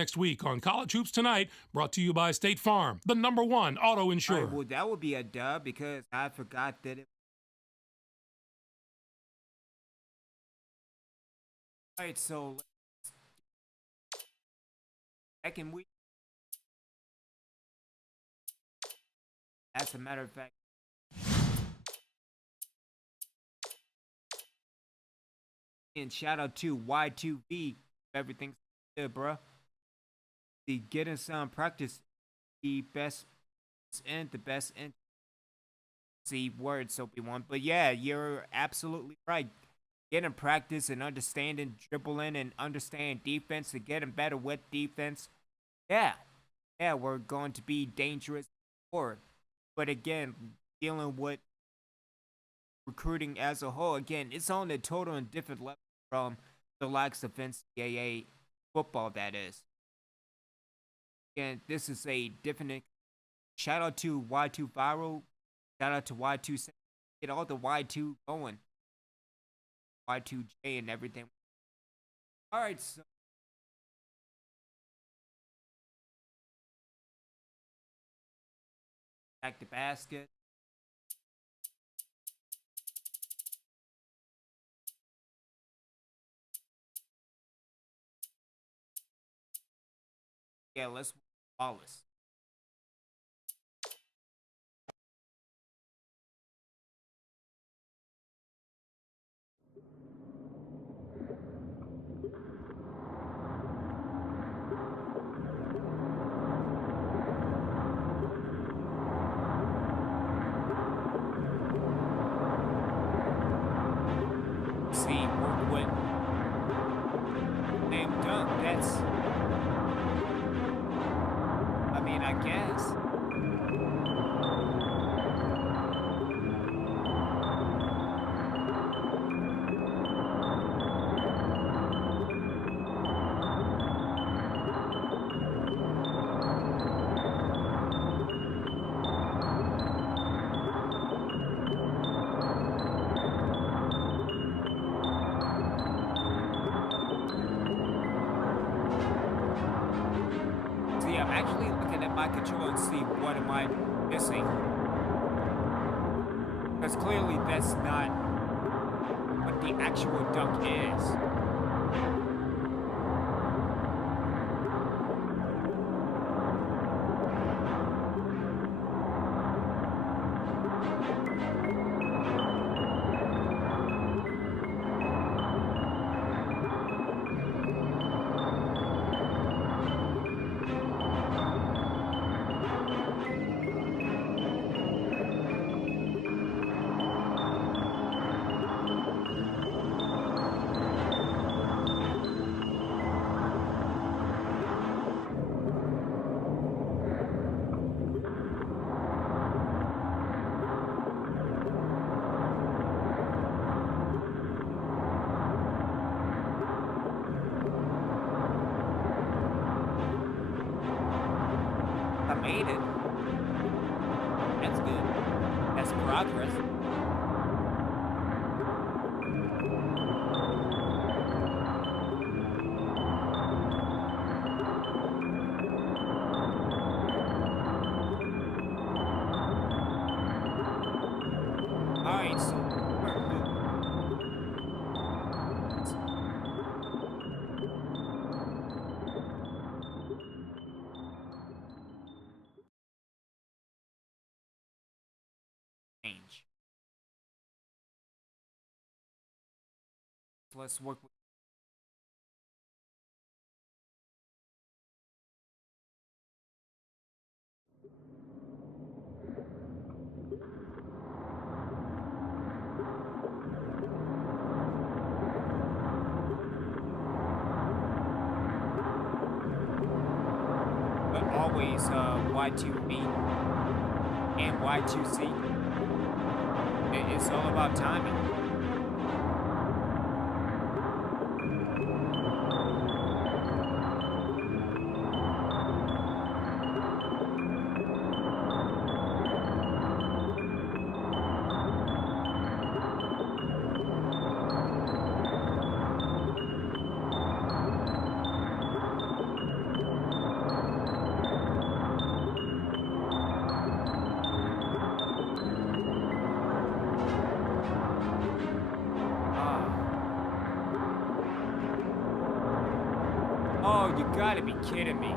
Next week on College Hoops Tonight, brought to you by State Farm, the #1 auto insurer. All right, well, that would be a dub because I forgot that it. All right, so second week. As a matter of fact. And shout out to Y2V. Everything's good, bro. The getting some practice, the best and the best and see words so we want. But yeah, you're absolutely right. Getting practice and understanding dribbling and understand defense and getting better with defense. Yeah, we're going to be dangerous forward. But again, dealing with recruiting as a whole, again, it's on a total and different level from the likes of NCAA football, that is. Again, this is a different. Shout out to Y2 Viral. Shout out to Y2. Get all the Y2 going. Y2J and everything. All right, so. Back to basket. Yeah, let's Wallace. See, work with name dunk. That's. I mean, I guess. See, I'm actually looking at my controller and see what am I missing. Because clearly that's not what the actual dunk is. I made it. That's good. That's progress. Alright, so change. Let's work with but always Y2B and Y2C. It's all about timing. you gotta be kidding me.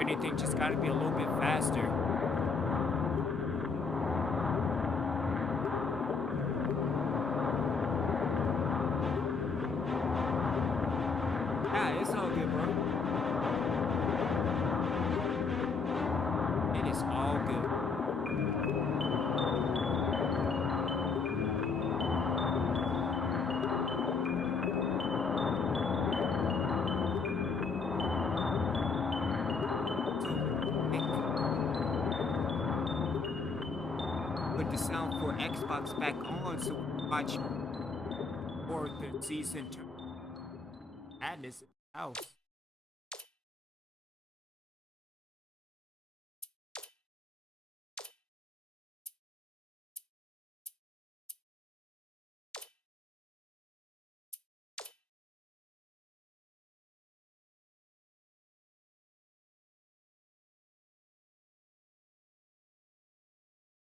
Anything just gotta be a little bit faster. Yeah, it's all good, bro. It is all good. Put the sound for Xbox back on so we can watch for the season 2. Madness in the house.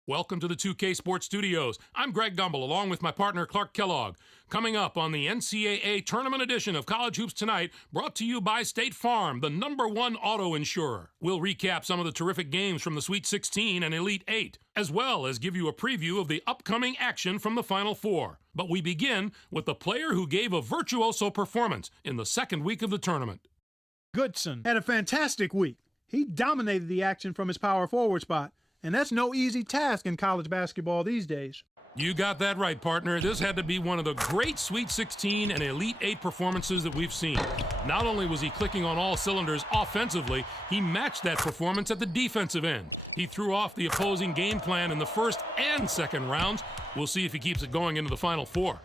Welcome to the 2K Sports Studios. I'm Greg Gumbel, along with my partner Clark Kellogg. Coming up on the NCAA Tournament Edition of College Hoops Tonight, brought to you by State Farm, the #1 auto insurer. We'll recap some of the terrific games from the Sweet 16 and Elite 8, as well as give you a preview of the upcoming action from the Final Four. But we begin with the player who gave a virtuoso performance in the second week of the tournament. Goodson had a fantastic week. He dominated the action from his power forward spot, and that's no easy task in college basketball these days. You got that right, partner. This had to be one of the great Sweet 16 and Elite 8 performances that we've seen. Not only was he clicking on all cylinders offensively, he matched that performance at the defensive end. He threw off the opposing game plan in the first and second rounds. We'll see if he keeps it going into the Final Four.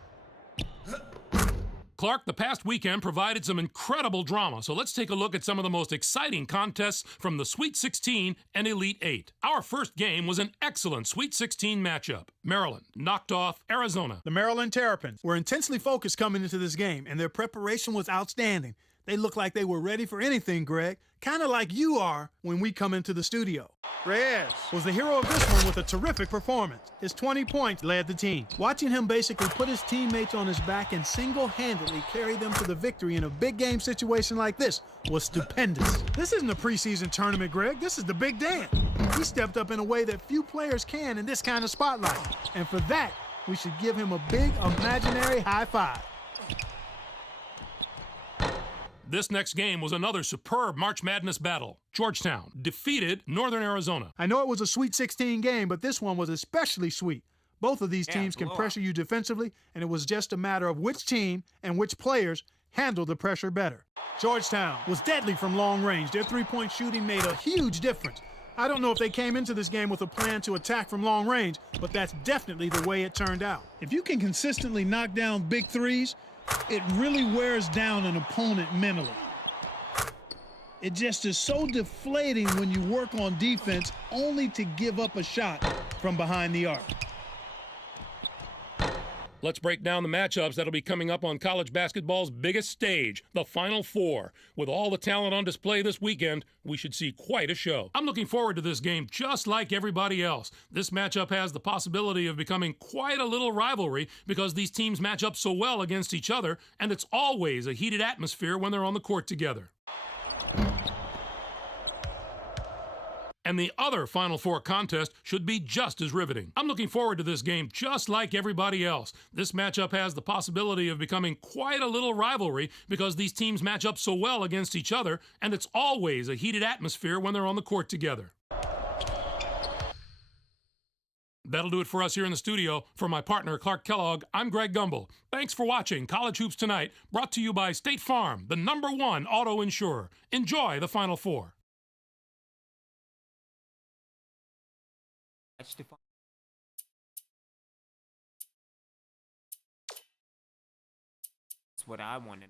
Clark, the past weekend provided some incredible drama, so let's take a look at some of the most exciting contests from the Sweet 16 and Elite 8. Our first game was an excellent Sweet 16 matchup. Maryland knocked off Arizona. The Maryland Terrapins were intensely focused coming into this game, and their preparation was outstanding. They looked like they were ready for anything, Greg, kind of like you are when we come into the studio. Reyes was the hero of this one with a terrific performance. His 20 points led the team. Watching him basically put his teammates on his back and single-handedly carry them to the victory in a big game situation like this was stupendous. This isn't a preseason tournament, Greg. This is the big dance. He stepped up in a way that few players can in this kind of spotlight. And for that, we should give him a big imaginary high five. This next game was another superb March Madness battle. Georgetown defeated Northern Arizona. I know it was a Sweet 16 game, but this one was especially sweet. Both of these teams can pressure you defensively, and it was just a matter of which team and which players handled the pressure better. Georgetown was deadly from long range. Their three-point shooting made a huge difference. I don't know if they came into this game with a plan to attack from long range, but that's definitely the way it turned out. If you can consistently knock down big threes, it really wears down an opponent mentally. It just is so deflating when you work on defense only to give up a shot from behind the arc. Let's break down the matchups that'll be coming up on college basketball's biggest stage, the Final Four. With all the talent on display this weekend, we should see quite a show. I'm looking forward to this game just like everybody else. This matchup has the possibility of becoming quite a little rivalry because these teams match up so well against each other, and it's always a heated atmosphere when they're on the court together. And the other Final Four contest should be just as riveting. I'm looking forward to this game just like everybody else. This matchup has the possibility of becoming quite a little rivalry because these teams match up so well against each other, and it's always a heated atmosphere when they're on the court together. That'll do it for us here in the studio. For my partner, Clark Kellogg, I'm Greg Gumbel. Thanks for watching College Hoops Tonight, brought to you by State Farm, the #1 auto insurer. Enjoy the Final Four. watch the final. That's what I wanted.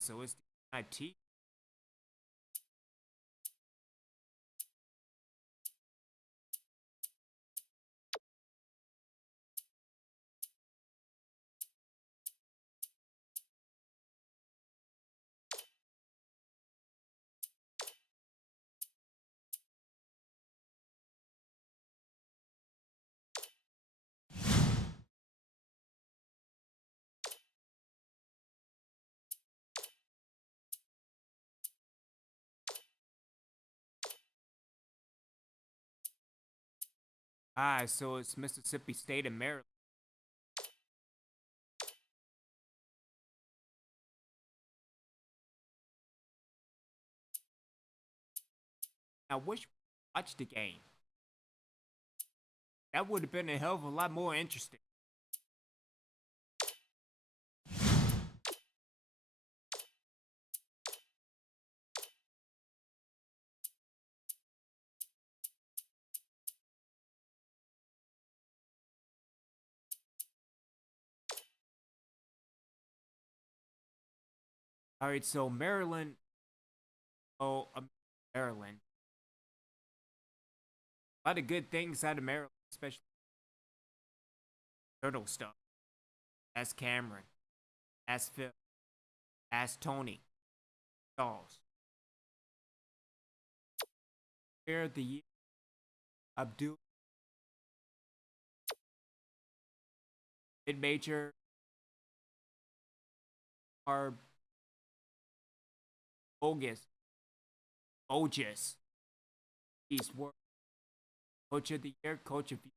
So it's the IT. Ah, so it's Mississippi State and Maryland. I wish we watched the game. That would have been a hell of a lot more interesting. All right, so Maryland. Oh, Maryland. A lot of good things out of Maryland, especially turtle stuff. Ask Cameron. Ask Phil. Ask Tony. Charles. Player of the Year. Abdul. Mid-major. Are bogus. Bogus. East World. Coach of the Year. Coach of the Year.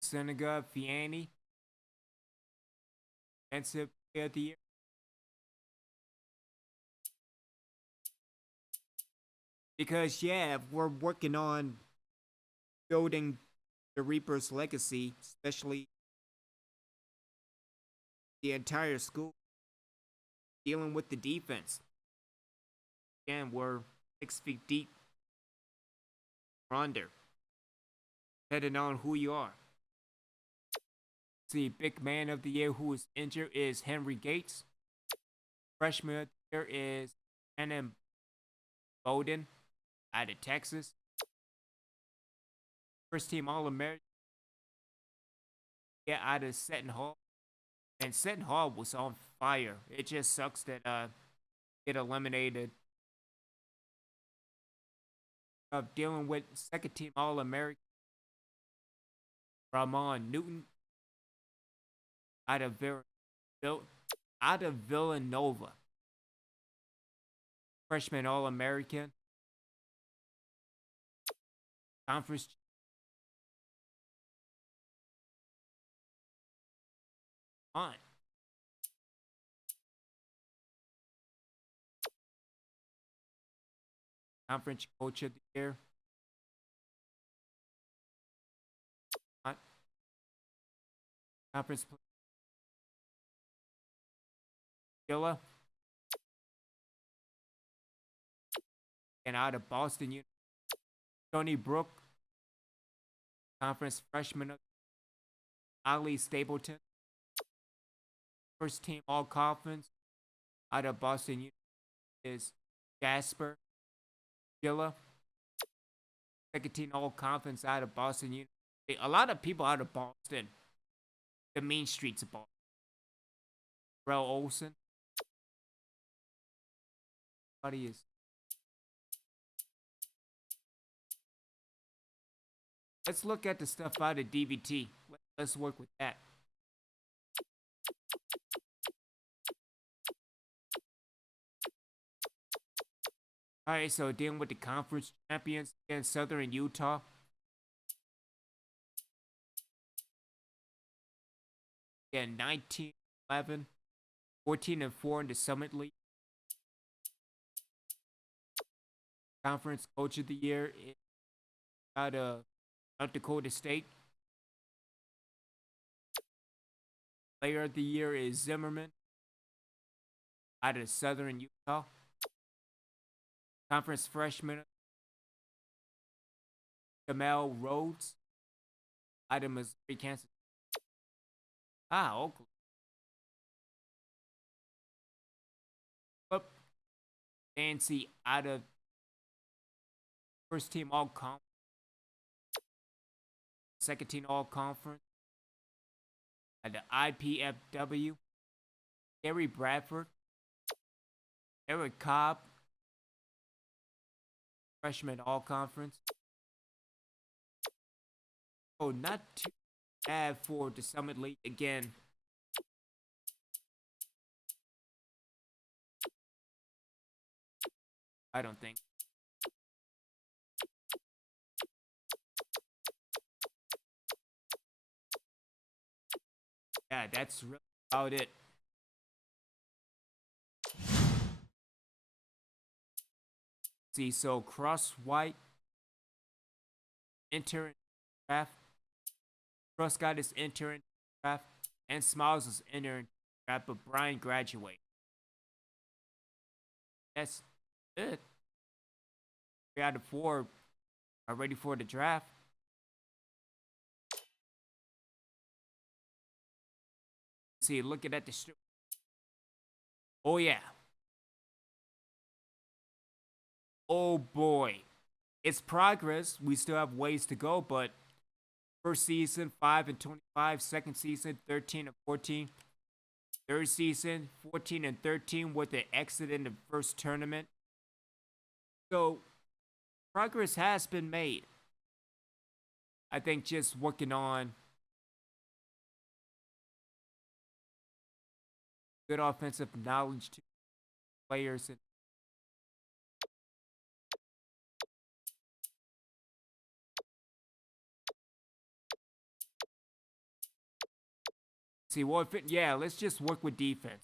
Seneca Fiani. Defensive Player of the Year. Because, yeah, we're working on building the Reaper's legacy, especially the entire school, dealing with the defense. Again, we're 6 feet deep. We're under. Depending on who you are. The big man of the year who is injured is Henry Gates. Freshman of the year is Annan Bowden out of Texas. First team All-American. Yeah, out of Seton Hall. And Seton Hall was on fire. It just sucks that get eliminated. Of dealing with second team All-American Ramon Newton out of Villanova. Freshman All-American. Conference on. Conference Coach of the Year. Conference Gilla. And out of Boston University, Tony Brook. Conference Freshman of Ali Stapleton. First team All Conference out of Boston University is Jasper Gilla. Second team All Conference out of Boston University. A lot of people out of Boston. The mean streets of Boston. Rel Olsen. Buddy is. Let's look at the stuff out of DVT. Let's work with that. Alright, so dealing with the conference champions against Southern Utah. Again, 19-11, 14-4 in the Summit League. Conference Coach of the Year is out of North Dakota State. Player of the Year is Zimmerman out of Southern Utah. Conference Freshman Jamel Rhodes out of Missouri, Kansas. Oakland. Up Nancy out of first team all conference. Second team all conference. At the IPFW. Gary Bradford. Eric Cobb. Freshman all conference. Oh, not too bad for the Summit League again. I don't think. Yeah, that's really about it. See, so Cross White, intern draft. Cross got his intern draft, and Smiles is intern draft, but Brian graduated. That's it. 3 out of 4 are ready for the draft. See, looking at the strip. Oh yeah. Oh boy. It's progress. We still have ways to go, but first season 5-25, second season 13-14, third season 14-13 with the exit in the first tournament. So progress has been made. I think just working on good offensive knowledge to players and see what fit. Yeah, let's just work with defense.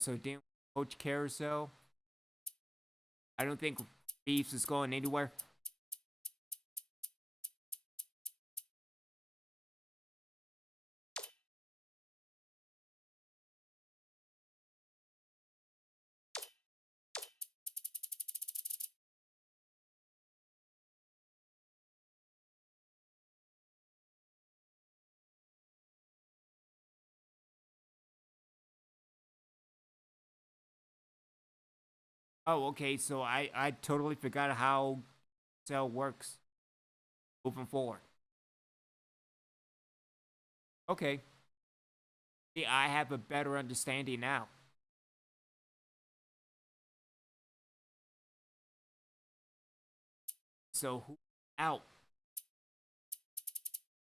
So then Coach Carousel. I don't think Reeves is going anywhere. Oh, okay. So I totally forgot how cell works moving forward. Okay. See, I have a better understanding now. So who out?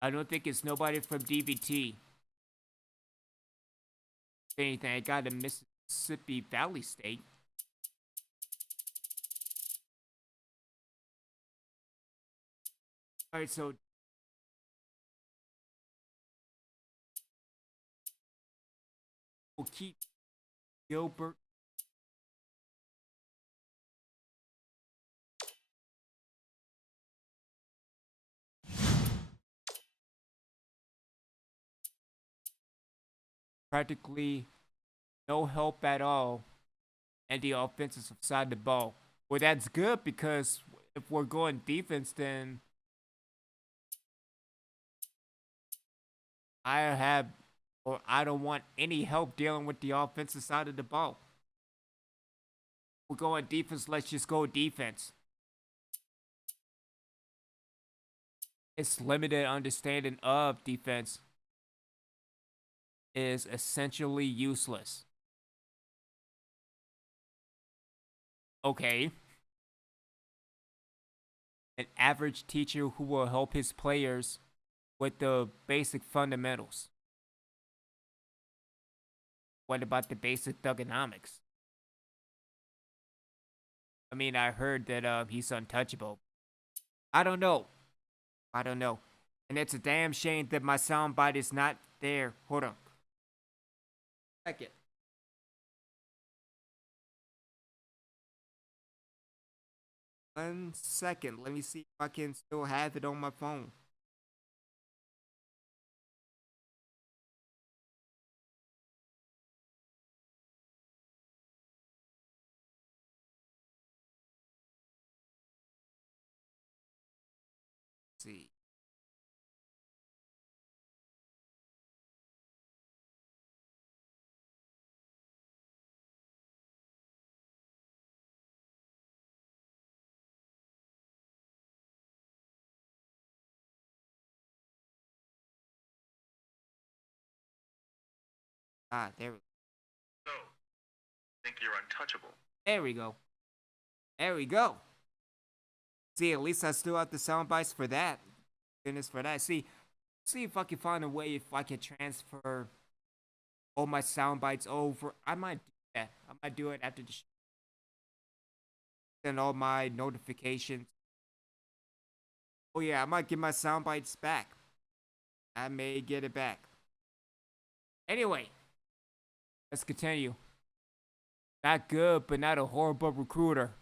I don't think it's nobody from DVT. If anything, I got a Mississippi Valley State. All right, so we'll keep Gilbert. Practically no help at all and the offensive side of the ball. Well, that's good because if we're going defense, then I don't want any help dealing with the offensive side of the ball. We're going defense, let's just go defense. Its limited understanding of defense is essentially useless. Okay. An average teacher who will help his players with the basic fundamentals. What about the basic thugonomics? mean, I heard that he's untouchable. I don't know. I don't know. And it's a damn shame that my soundbite is not there. Hold on. Second. One second. Let me see if I can still have it on my phone. Let's see. Ah, there we go. So, think you're untouchable. There we go. There we go. See, at least I still have the sound bites for that. Goodness for that. See if I can find a way if I can transfer all my sound bites over. I might do that. I might do it after the show. Send all my notifications. Oh yeah, I might get my sound bites back. I may get it back. Anyway, let's continue. Not good, but not a horrible recruiter.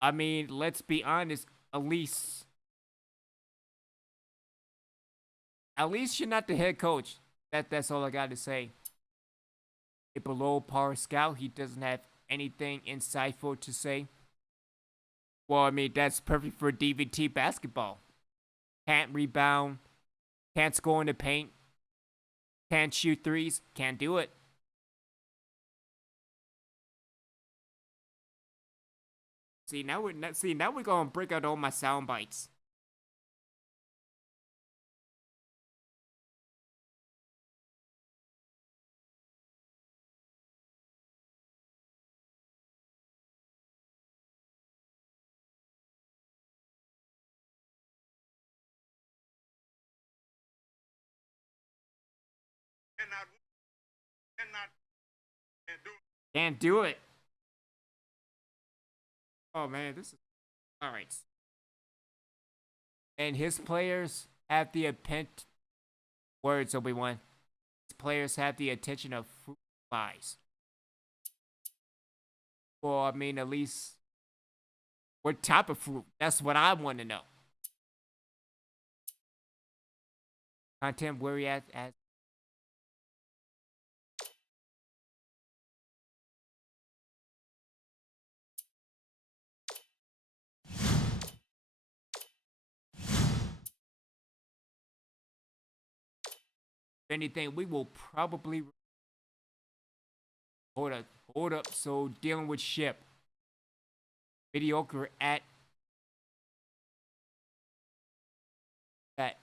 I mean, let's be honest. At least you're not the head coach. That's all I got to say. A below par scout. He doesn't have anything insightful to say. Well, I mean, that's perfect for DVT basketball. Can't rebound. Can't score in the paint. Can't shoot threes. Can't do it. Now we're gonna break out all my sound bites. Can't do it. Oh man, this is all right. And his players have the words, Obi-Wan. His players have the attention of fruit flies. Well, I mean, at least what type of fruit? That's what I want to know. Content where he at If anything, we will probably hold up. So dealing with ship. Mediocre at that. Is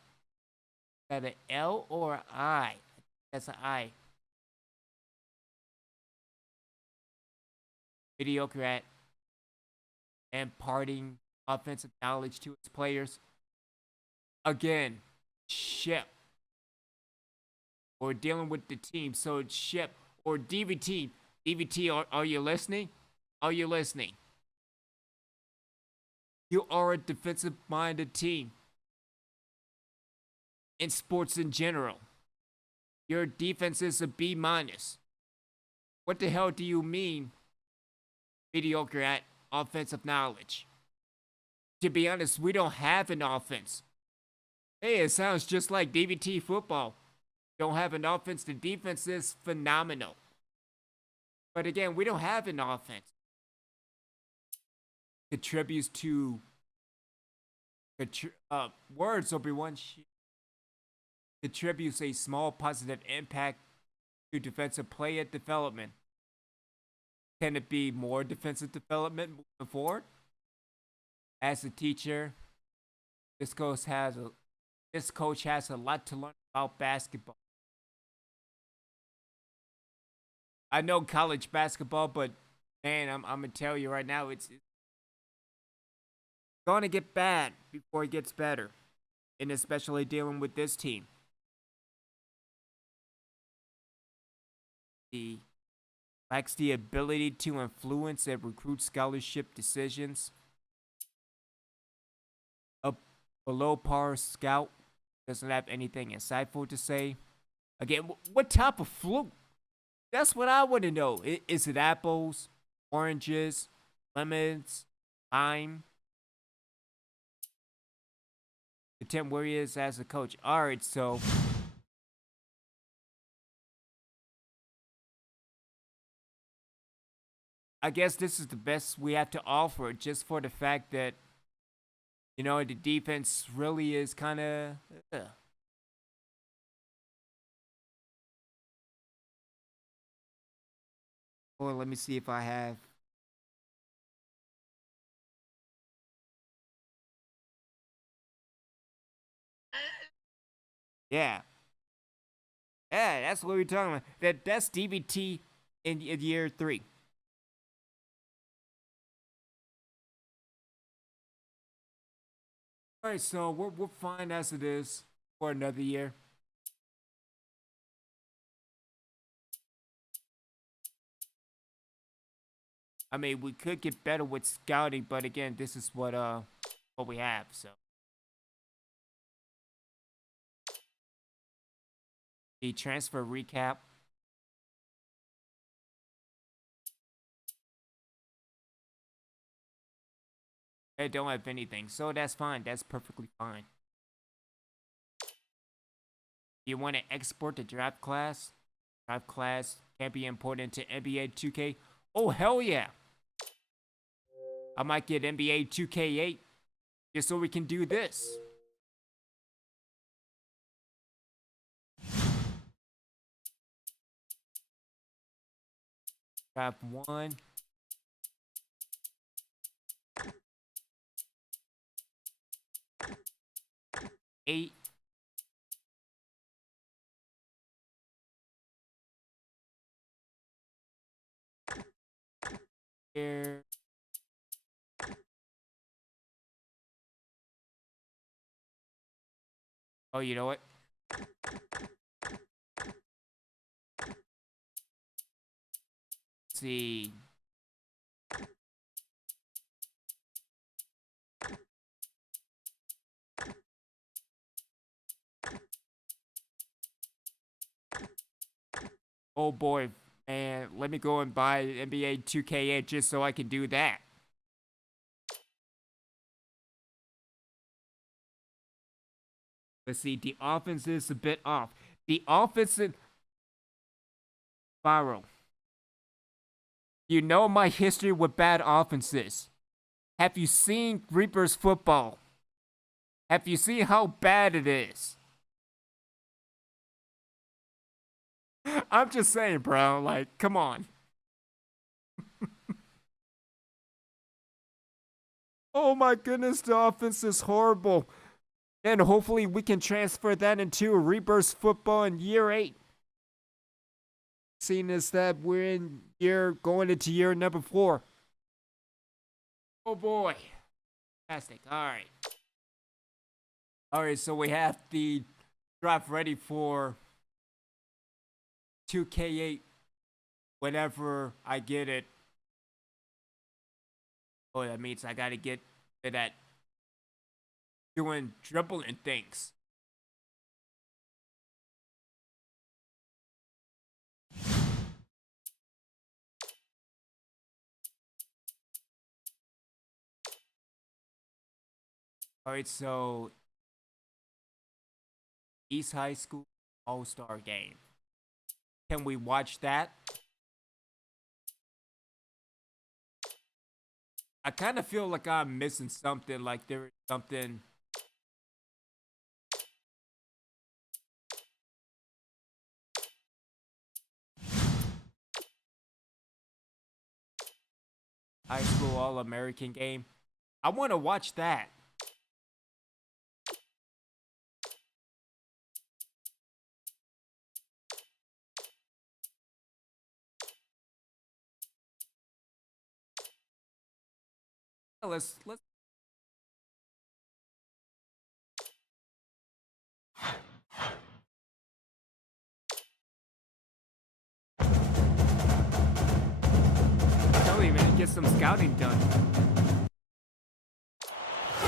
that an L or an I? That's an I. Mediocre at imparting offensive knowledge to its players. Again, ship. Or dealing with the team. So it's ship or DVT. DVT, are you listening? Are you listening? You are a defensive-minded team. In sports in general. Your defense is a B-. What the hell do you mean mediocre at offensive knowledge? To be honest, we don't have an offense. Hey, it sounds just like DVT football. Don't have an offense. The defense is phenomenal. But again, we don't have an offense. Contributes to words, Obi-Wan. Contributes a small positive impact to defensive player development. Can it be more defensive development moving forward? As a teacher, this coach has a lot to learn about basketball. I know college basketball, but man, I'm gonna tell you right now, it's gonna get bad before it gets better, and especially dealing with this team. He lacks the ability to influence and recruit scholarship decisions. below par scout doesn't have anything insightful to say. Again, what type of fruit? That's what I want to know. Is it apples, oranges, lemons, lime? The Tim Warriors as a coach. All right, so I guess this is the best we have to offer, just for the fact that, you know, the defense really is kind of. Well, let me see if I have. Yeah. Yeah, that's what we're talking about. That's DBT in year 3. All right, so we're fine as it is for another year. I mean, we could get better with scouting, but again, this is what we have. So the transfer recap. They don't have anything, so that's fine. That's perfectly fine. You want to export the draft class? Draft class can be imported into NBA 2K. Oh, hell yeah. I might get NBA 2K8 just so we can do this. Draft 1. Eight. Here. Oh, you know what? Let's see. Oh boy, man, let me go and buy NBA 2K8 just so I can do that. Let's see, the offense is a bit off. The offensive spiral. You know my history with bad offenses. Have you seen Reapers football? Have you seen how bad it is? I'm just saying, bro. Like, come on. Oh my goodness, the offense is horrible. And hopefully we can transfer that into Reapers football in year 8. Seeing as that we're going into year number 4. Oh boy. Fantastic. Alright. Alright, so we have the draft ready for 2K8 whenever I get it. Oh, that means I gotta get to that doing dribbling things. Alright, so East High School All-Star Game. Can we watch that? I kind of feel like I'm missing something, like there is something. High School All-American Game. I want to watch that. Let's tell you, man, get some scouting done.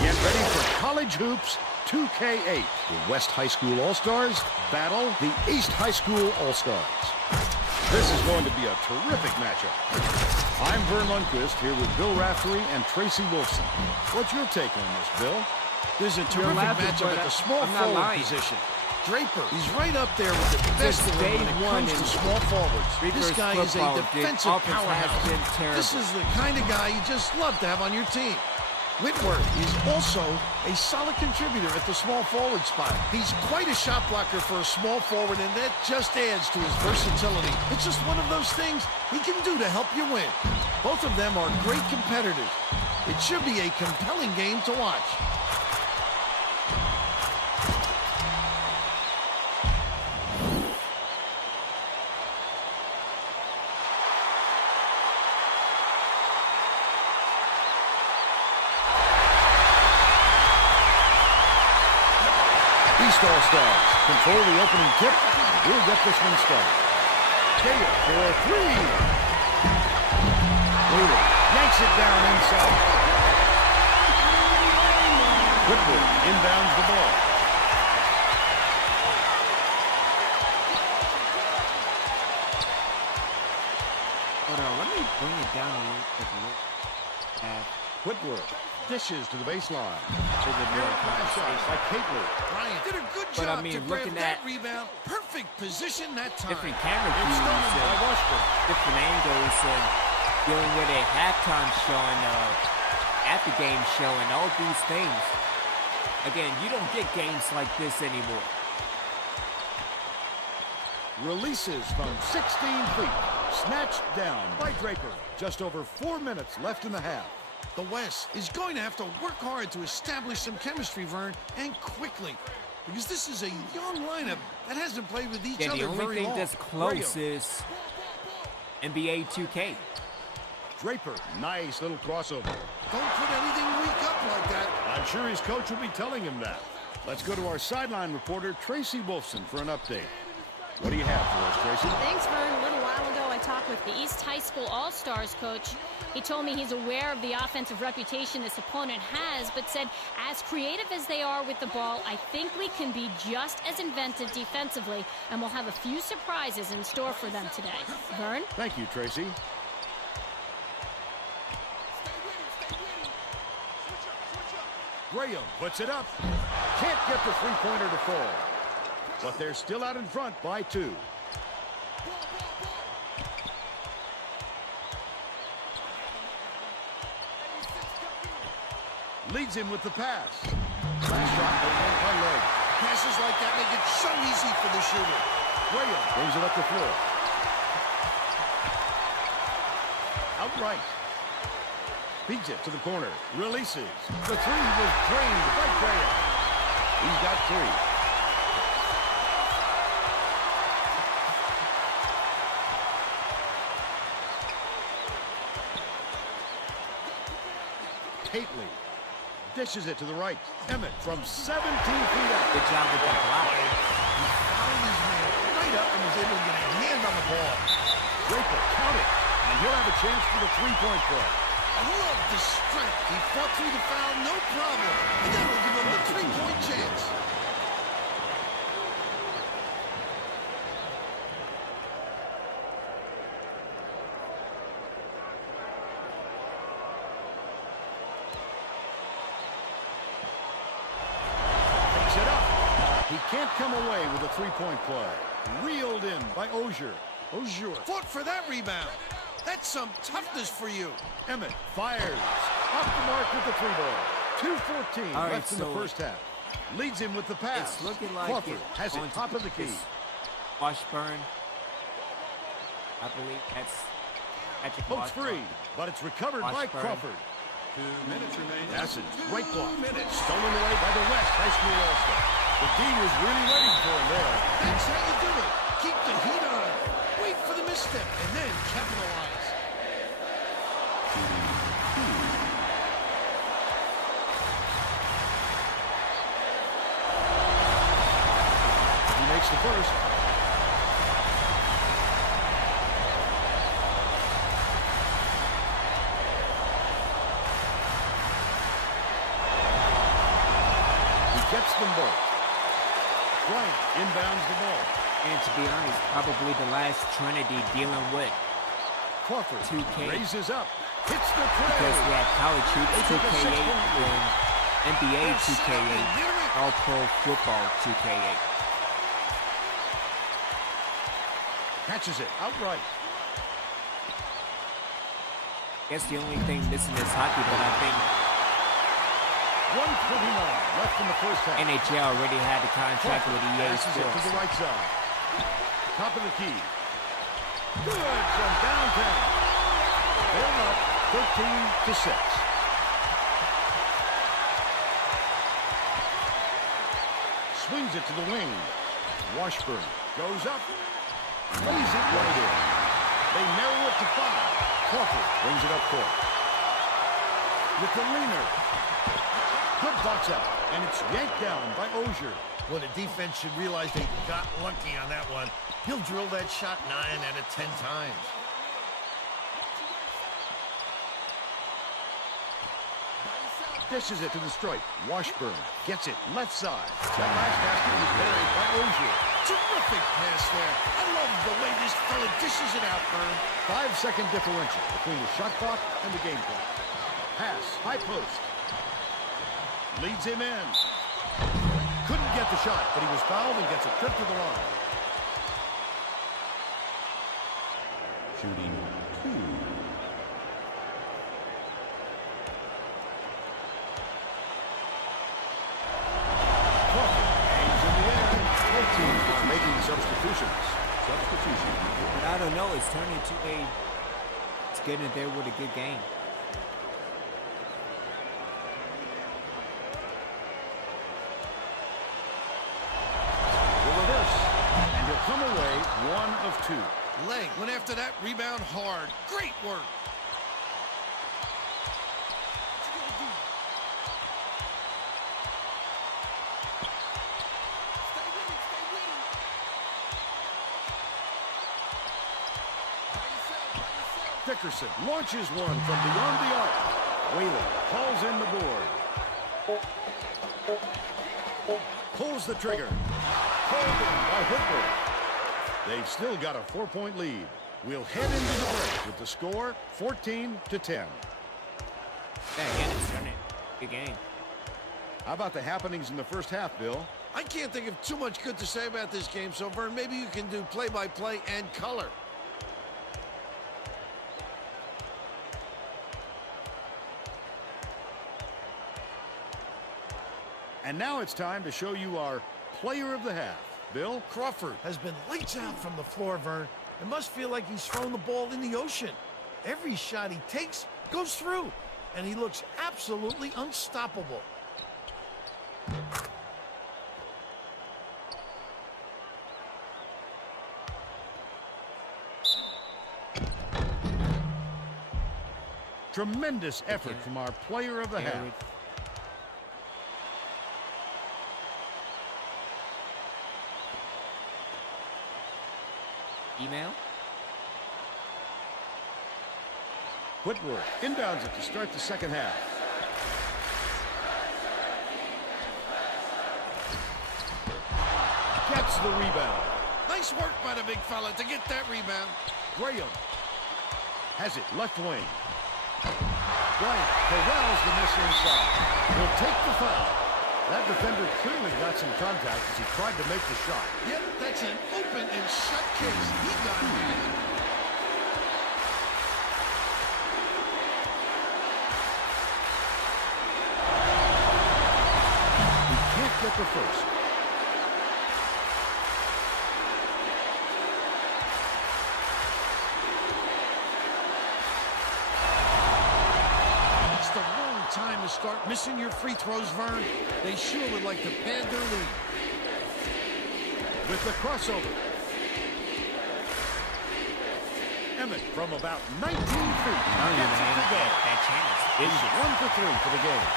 Get ready for college hoops 2K8. The West High School All-Stars battle the East High School All-Stars. This is going to be a terrific matchup. I'm Vern Lundquist here with Bill Raftery and Tracy Wolfson. What's your take on this, Bill? There's a terrific laughing, matchup but at the small I'm not forward lying. position. Draper, he's right up there with the best of them when it comes to small forwards. This guy is a defensive powerhouse. This is the kind of guy you just love to have on your team. Whitworth is also a solid contributor at the small forward spot. He's quite a shot blocker for a small forward, and that just adds to his versatility. It's just one of those things he can do to help you win. Both of them are great competitors. It should be a compelling game to watch. East All-Stars control the opening tip. We'll get this one started. Taylor for three. Wheeler yanks it down inside. Whitworth inbounds the ball. Hold on, let me bring it down a little bit. Whitworth dishes to the baseline. To the near pass by Caitlin. Bryant did a good But, job I mean, to grab looking that at rebound. Perfect position that time. different camera It's views, stolen by Washburn. different angles, and dealing with a halftime show and after game show and all these things. Again, you don't get games like this anymore. Releases from 16 feet. Snatched down by Draper. Just over 4 minutes left in the half. The West is going to have to work hard to establish some chemistry, Vern, and quickly. Because this is a young lineup that hasn't played with each Yeah, other the only very thing long. that's close Rayo. is NBA 2K. Draper, nice little crossover. Don't put anything weak up like that. I'm sure his coach will be telling him that. Let's go to our sideline reporter, Tracy Wolfson, for an update. What do you have for us, Tracy? Thanks, Vern. A little while ago, I talked with the East High School All-Stars coach. He told me he's aware of the offensive reputation this opponent has, but said, as creative as they are with the ball, I think we can be just as inventive defensively, and we'll have a few surprises in store for them today. Vern? Thank you, Tracy. Graham puts it up. Can't get the three-pointer to fall. But they're still out in front by 2. Leads him with the pass. Last shot taken by leg. Passes like that make it so easy for the shooter. Graham brings it up the floor. Outright. Feeds it to the corner. Releases. The three was drained by Graham. He's got 3. Caitlin dishes it to the right. Emmett from 17 feet out. Good job with that block. He found his man right up and was able to get a hand on the ball. Draper count it, and he'll have a chance for the three-point play. I love the strength. He fought through the foul, no problem. And that'll give him the three-point chance. Picks it up. He can't come away with a three-point play. Reeled in by Ozier. Ozier fought for that rebound. That's some toughness for you. Emmett fires. Off the mark with the three ball. 2:14 All right, left in the so first half. Leads him with the pass. It's looking like Crawford it's has going it to top of the key. this Washburn. I believe that's Patrick Pokes Washburn. free, but it's recovered by Washburn. Crawford. 2 minutes remaining. Passage, right block. Stolen away by the West High School All-Star. The D was really waiting for him there. That's how you do it. Keep the heat on. Wait for the misstep and then capitalize. He makes the first. He gets them both. Bryant inbounds the ball. And to be honest, probably the last Trinity dealing with Crawford 2K. raises up. Hits the tray. Because we have college hoops They took a 2K8 6-point lead. and NBA 2K8, all pro football 2K8. Catches it outright. Guess the only thing missing is hockey, but I think 1:29 left in the first half. NHL already had the contract with EA Passes it to Sports. the right side. Top of the key. Good from downtown. They're up 13-6. Swings it to the wing. Washburn goes up. Lays it right in. They narrow it to 5. Crawford brings it up court. With the leaner. Good box out. And it's yanked down by Ozier. Well, the defense should realize they got lucky on that one. He'll drill that shot 9 out of 10 times. Dishes it to the stripe. Washburn gets it left side. That last basket was buried by Ozier. Terrific pass there. I love the way this fella dishes it out, Vern. 5-second differential between the shot clock and the game clock. Pass, high post. Leads him in. Couldn't get the shot, but he was fouled and gets a trip to the line. Shooting 2. Crawford hangs in the air. Both teams are making substitutions. Substitution. But I don't know, it's turning into it's getting there with a good game. The reverse. And he'll come away 1 of 2. Leg went after that rebound hard. Great work. Dickerson launches one from beyond the arc. Whalen calls in the board. Pulls the trigger. Called in by Whitworth. They've still got a 4-point lead. We'll head into the break with the score 14-10. Yeah, again, it's turning a good game. How about the happenings in the first half, Bill? I can't think of too much good to say about this game, so Vern, maybe you can do play-by-play and color. And now it's time to show you our player of the half. Bill? Crawford has been lights out from the floor, Vern. It must feel like he's thrown the ball in the ocean. Every shot he takes goes through, and he looks absolutely unstoppable. Tremendous effort from our player of the half. Email? Whitworth inbounds it to start the second half. Gets the rebound. Nice work by the big fella to get that rebound. Graham has it left wing. Bryant corrals the miss inside. Will take the foul. That defender clearly got some contact as he tried to make the shot. Yep, that's an open and shut case. He got it. He can't get the first. It's the wrong time to start missing your free throws, Vern. They sure would like to pad their lead. With the crossover. Emmett from about 19 feet. Oh, Gets it to go. that chance. He's 1 for 3 for the game.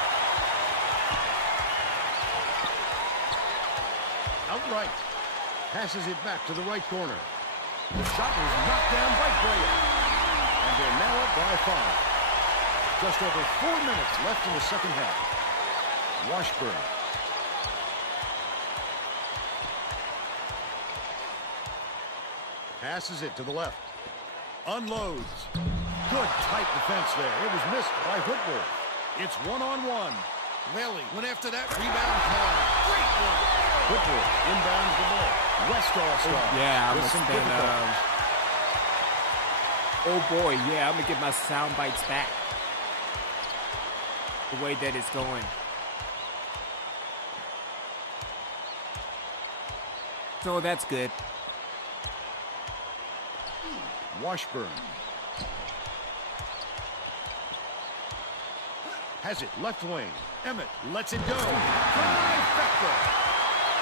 Outright. Passes it back to the right corner. The shot was knocked down by Graham. And they're now up by 5. Just over 4 minutes left in the second half. Washburn Passes it to the left. Unloads. Good tight defense there. It was missed by Whitworth. It's one-on-one. Lely went after that rebound hard. Great work. Whitworth inbounds the ball. Westall starts. Yeah, I'm with gonna some spend, difficulties. oh boy, yeah, I'm gonna get my sound bites back. The way that it's going. So that's good. Washburn. Has it left wing. Emmett lets it go. Trifecta.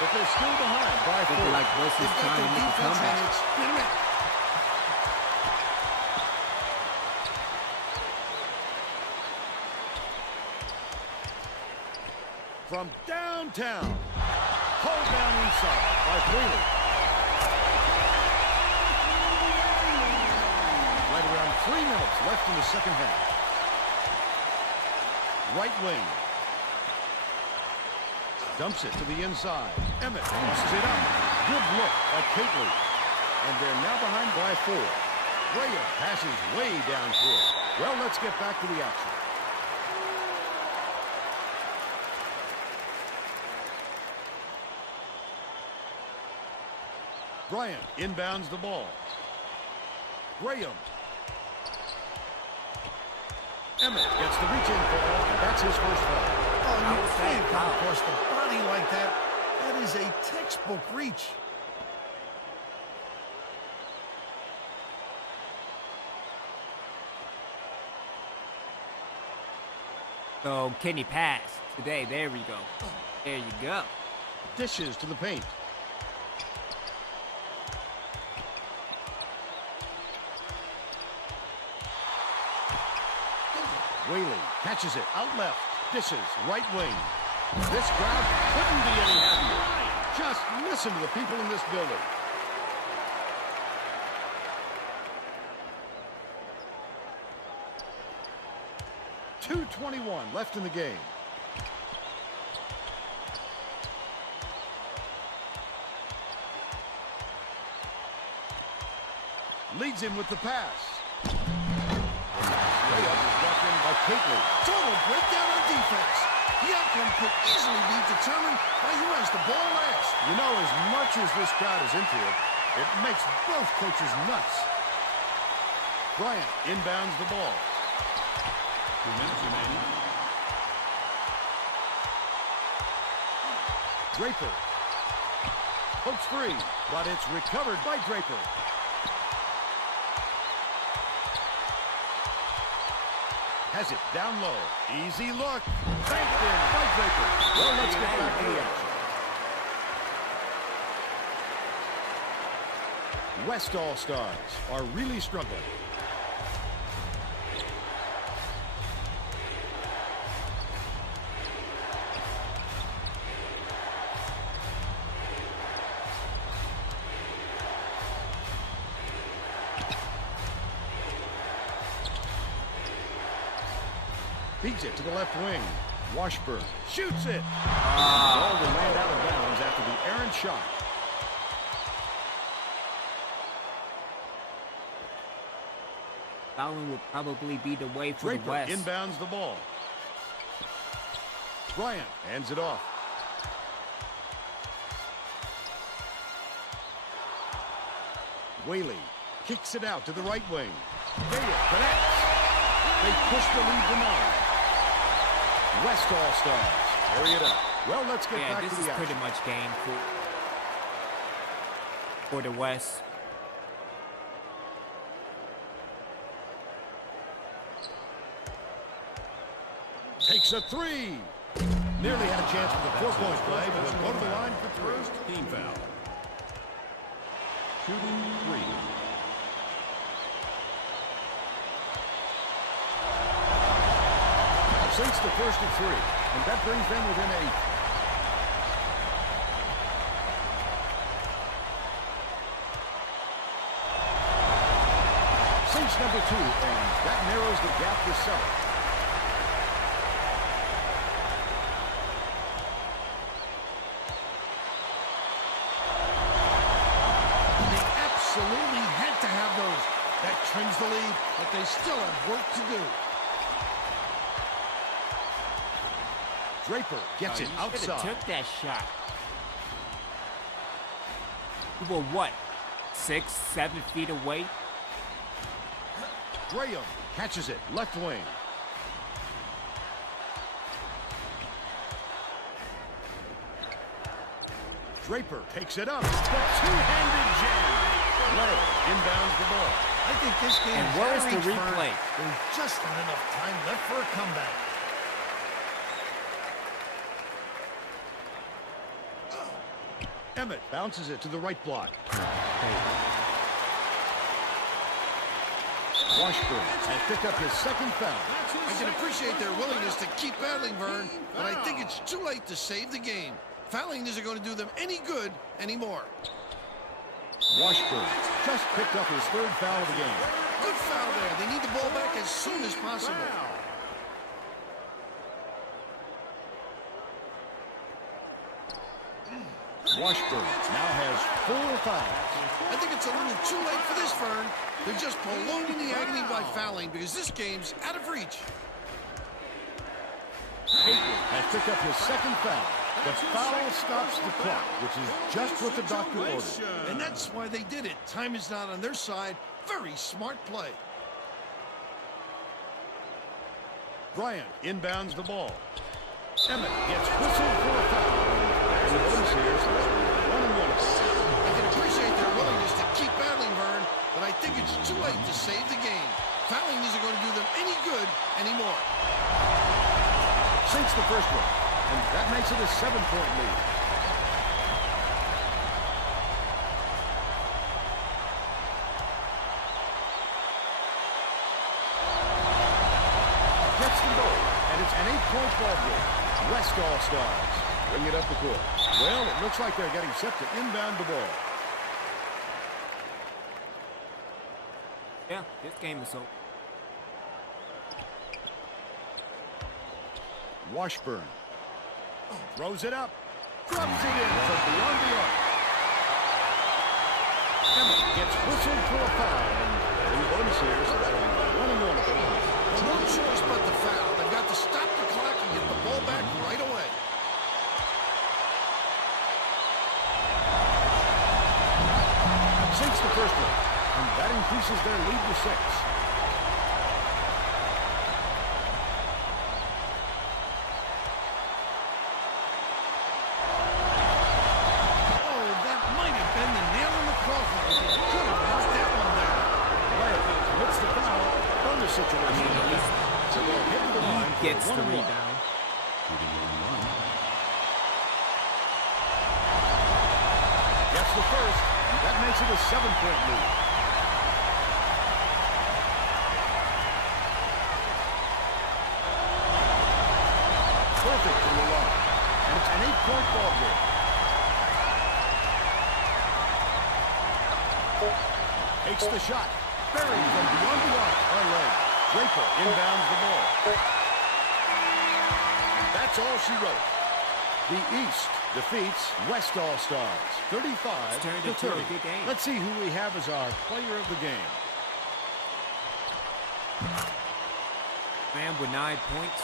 But they're still behind by 4. Like West is They've got trying their to make a defense comeback. and it's been a minute. From downtown. Pulled down inside by Whaley. Right around 3 minutes left in the second half. Right wing. Dumps it to the inside. Emmett busts it up. Good look by Catley. And they're now behind by 4. Graham passes way downfield. Well, let's get back to the action. Bryant inbounds the ball. Graham. Emmett gets the reach-in call. That's his first foul. Oh, you can't come across the body like that. That is a textbook reach. So can he pass today? There we go. There you go. Dishes to the paint. Whaley catches it out left. Dishes right wing. This crowd couldn't be any happier. Just listen to the people in this building. .221 left in the game. Leads him with the pass. Layup is brought in by Catley. Total breakdown on defense. The outcome could easily be determined by who has the ball last. You know, as much as this crowd is into it, it makes both coaches nuts. Bryant inbounds the ball. 2 minutes remaining. Draper. Hooks free, but it's recovered by Draper. Has it down low. Easy look. Banked in by Draper. Well, let's get back to the action. West All-Stars are really struggling. Beats it to the left wing. Washburn shoots it. Ball will land out of bounds after the errant shot. Fouling will probably be the way for Draper the West. inbounds the ball. Bryant hands it off. Whaley kicks it out to the right wing. Gaya connects. They push the lead to 9. West All-Stars carry it up. Well, let's get Yeah, back this to is the action. pretty much game for the West. Takes a 3. Nearly had a chance for the 4-point play, but will go to the line for 3. First team foul. Shooting 3. Sinks the first of 3, and that brings them within 8. Sinks number 2, and that narrows the gap to 7. They absolutely believe that they still have work to do. Draper gets it Should have outside. took that shot. You were what? 6, 7 feet away? Graham catches it left wing. Draper takes it up. The two-handed jam. Lay inbounds the ball. I think this game And is where's out of the reach, Vern. replay? There's just not enough time left for a comeback. Emmett bounces it to the right block. Washburn has picked up his second foul. I can appreciate their willingness to keep battling, Vern, but I think it's too late to save the game. Fouling isn't going to do them any good anymore. Washburn just picked up his third foul of the game. Good foul there. They need the ball back as soon as possible. Washburn now has 4 fouls. I think it's a little too late for this, Vern. They're just prolonging the agony by fouling because this game's out of reach. Capel has picked up his second foul. The foul stops the clock, which is just what the doctor ordered. And that's why they did it. Time is not on their side. Very smart play. Bryant inbounds the ball. Emmett gets whistled for a foul. And the bonus here is 1-1. I can appreciate their willingness to keep battling, Vern, but I think it's too late to save the game. Fouling isn't going to do them any good anymore. Sinks the first one, and that makes it a 7-point lead. Gets the goal, and it's an 8-point ball game. West All-Stars bring it up the court. Well, it looks like they're getting set to inbound the ball. Yeah, this game is over. Washburn throws it up, grubs it in from beyond the arc. Emmett gets whistled for a foul, and the bonus here is that 1-1 at the line. No choice but the foul. They've got to stop the clock and get the ball back right away. Sinks the first one, and that increases their lead to 6. Oh, that might have been the nail in the coffin. He could have knocked that one down. Wyatt commits the foul. Bonus situation. So they'll hit the line for Gets the 1-1. rebound. Gets the first. That makes it a 7-point lead. Perfect from the line. And it's an 8-point ball game. Takes the shot. Buried from beyond the arc. Leg. Draper inbounds the ball. And that's all she wrote. The East defeats West All-Stars, 35 It's turned to into a 30. good game. Let's see who we have as our player of the game. Man with 9 points.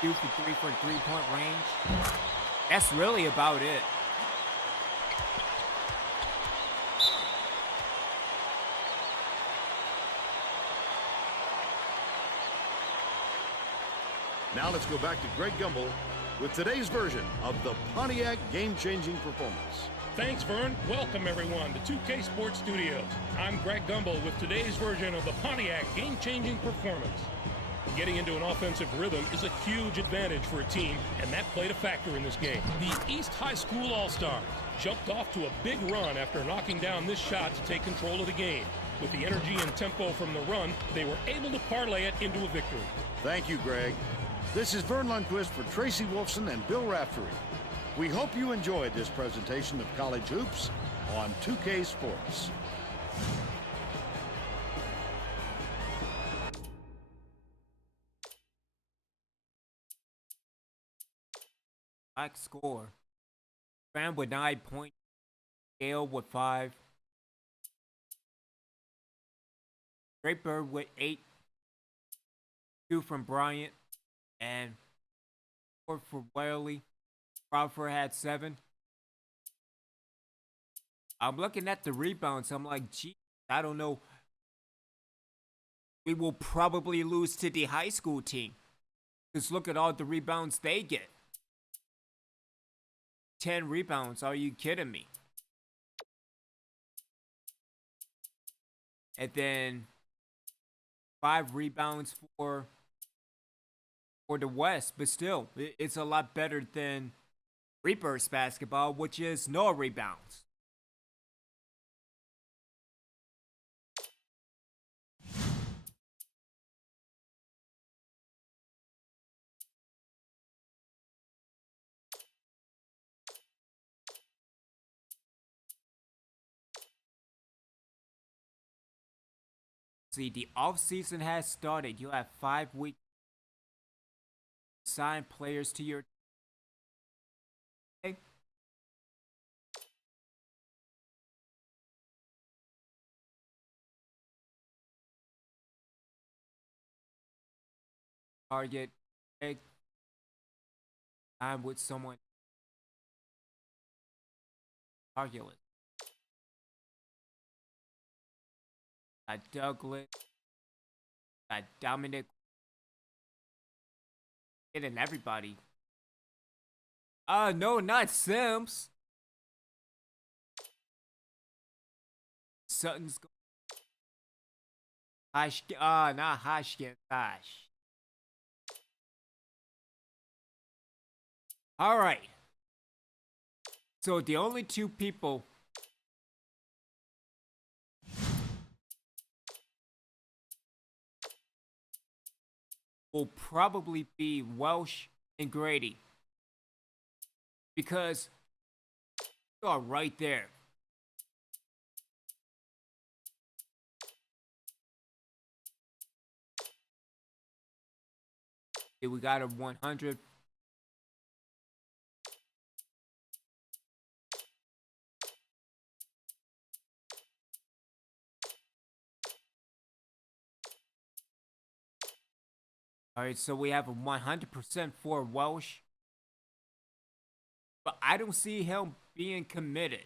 2 for 3 from 3-point range. That's really about it. Now let's go back to Greg Gumbel with today's version of the Pontiac game-changing performance. Thanks, Vern. Welcome, everyone, to 2K Sports Studios. I'm Greg Gumbel with today's version of the Pontiac game-changing performance. Getting into an offensive rhythm is a huge advantage for a team, and that played a factor in this game. The East High School All-Stars jumped off to a big run after knocking down this shot to take control of the game. With the energy and tempo from the run, they were able to parlay it into a victory. Thank you, Greg. This is Vern Lundquist for Tracy Wolfson and Bill Raftery. We hope you enjoyed this presentation of college hoops on 2K Sports. Like score. Fran with 9 points. Gale with 5. Draper with 8, 2 from Bryant, and 4 for Whaley. Crawford had 7. I'm looking at the rebounds. I'm like, gee, I don't know. We will probably lose to the high school team. Because look at all the rebounds they get. 10 rebounds. Are you kidding me? And then 5 rebounds for the West. But still, it's a lot better than Reapers basketball, which is no rebounds. See, the offseason has started. You have 5 weeks to sign players to your team. Target, I'm with someone targetless. Got Douglas, got Dominic, hitting everybody. No, not Sims. Sutton's go. Not Hashkin. Gosh. All right. So the only 2 people will probably be Welsh and Grady. Because you are right there. Okay, we got a 100. All right, so we have a 100% for Welsh. But I don't see him being committed.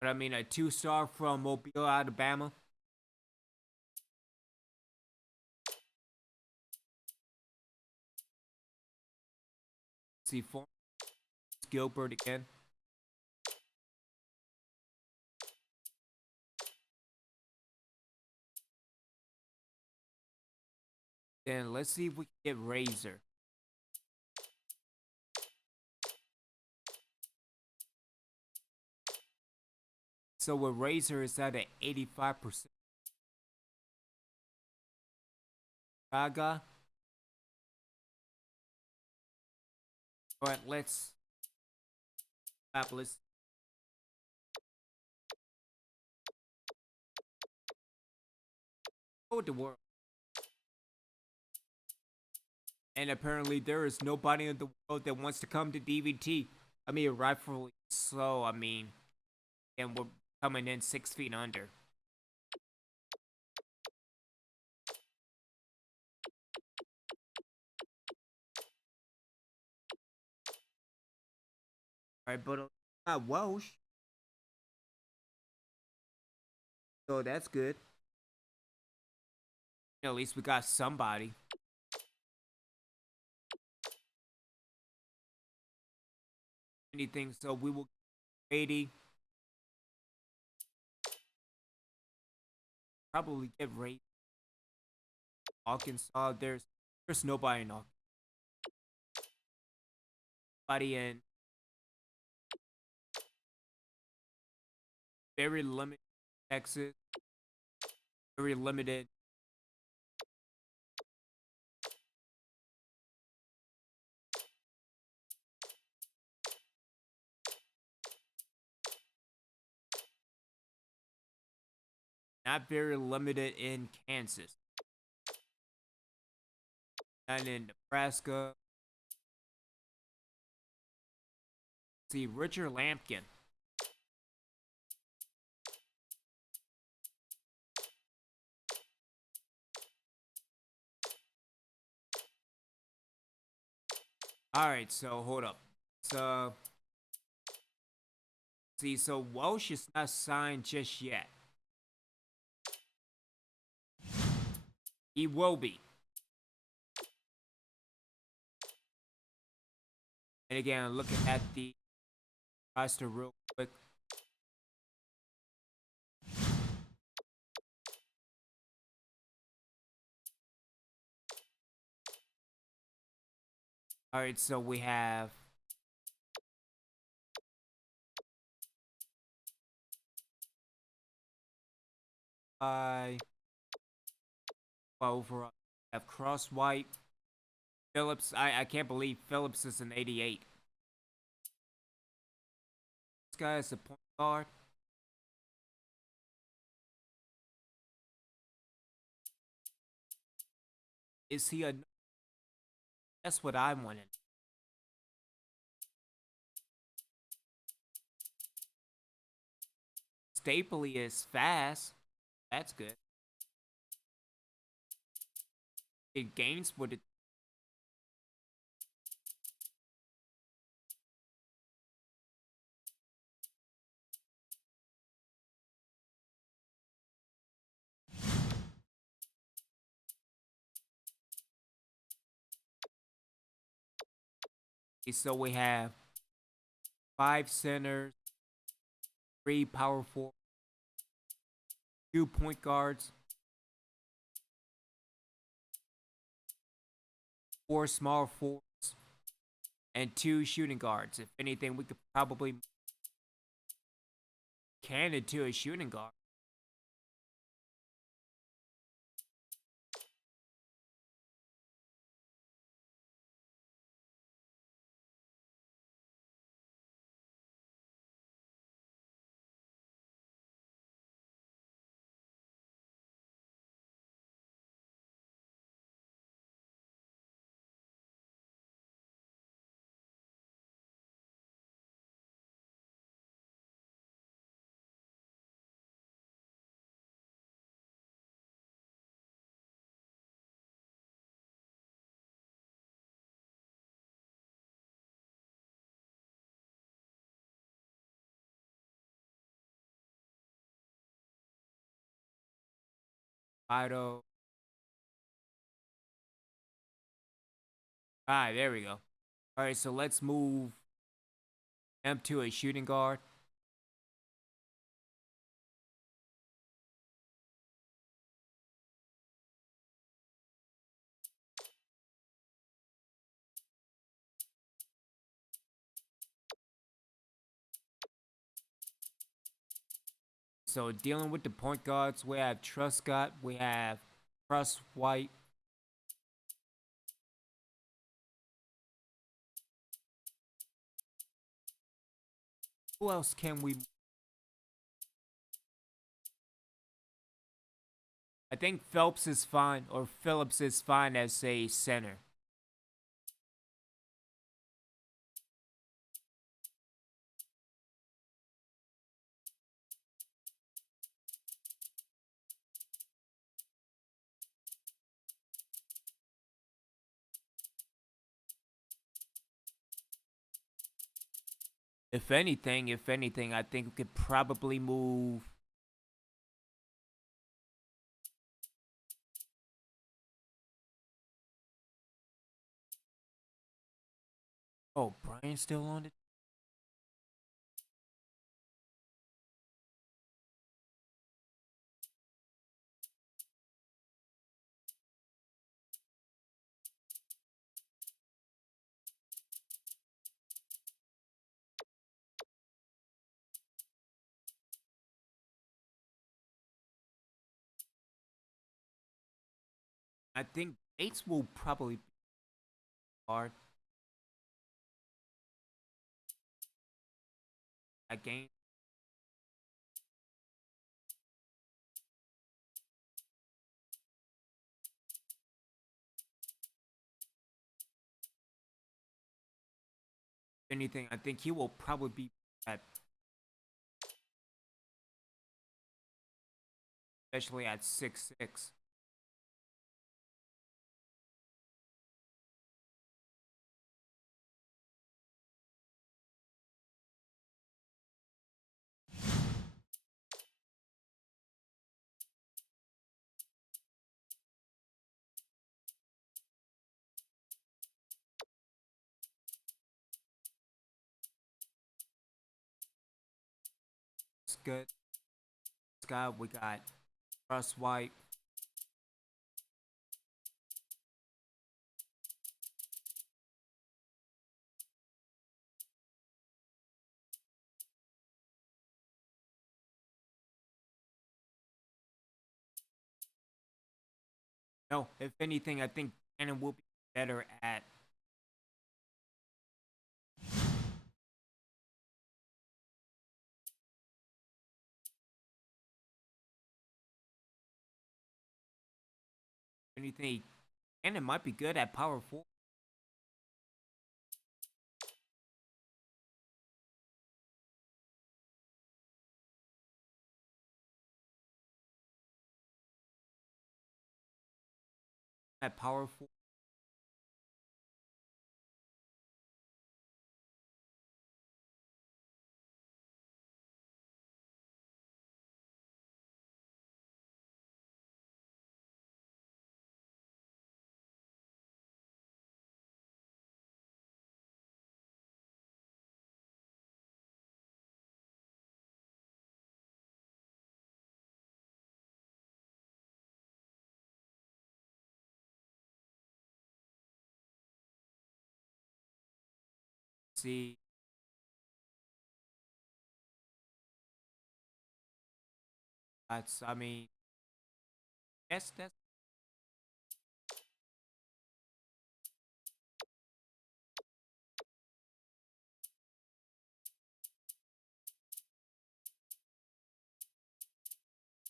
But I mean, a 2-star from Mobile, Alabama. See, for Gilbert again. Then let's see if we can get Razor. So with Razor is at an 85%. Gaga. Alright, let's Fabulous. Oh, the world. And apparently there is nobody in the world that wants to come to DVT. I mean, rightfully so. I mean, and we're coming in 6 feet under. Alright, but not Welsh. So that's good. At least we got somebody. Anything, so we will 80. Probably get raped. Arkansas, there's nobody in Arkansas. Nobody in. Very limited Texas. Very limited. Not very limited in Kansas. And in Nebraska. see, Richard Lampkin. All right, so hold up. So, see, so Welsh is not signed just yet. He will be. And again, looking at the roster real quick. All right, so we have overall. We have Cross White, Phillips. I can't believe Phillips is an 88. This guy is a point guard. Is he a? That's what I wanted. Stapley is fast. That's good. It gains with it. So we have 5 centers, 3 power forwards, 2 point guards, 4 small forwards, and 2 shooting guards. If anything, we could probably Cannon to a shooting guard. Fido. Alright, there we go. Alright, so let's move him to a shooting guard. So dealing with the point guards, we have Truscott, we have Russ White. Who else can we? I think Phelps is fine, or Phillips is fine as a center. If anything, I think we could probably move. Oh, Brian's still on it. I think Bates will probably be hard. That game. If anything, I think he will probably be at, especially at 6'6". It's good. We got Russ White. No, if anything, I think Cannon will be better at anything. Cannon might be good at power forward. At power forward. See, I mean, that's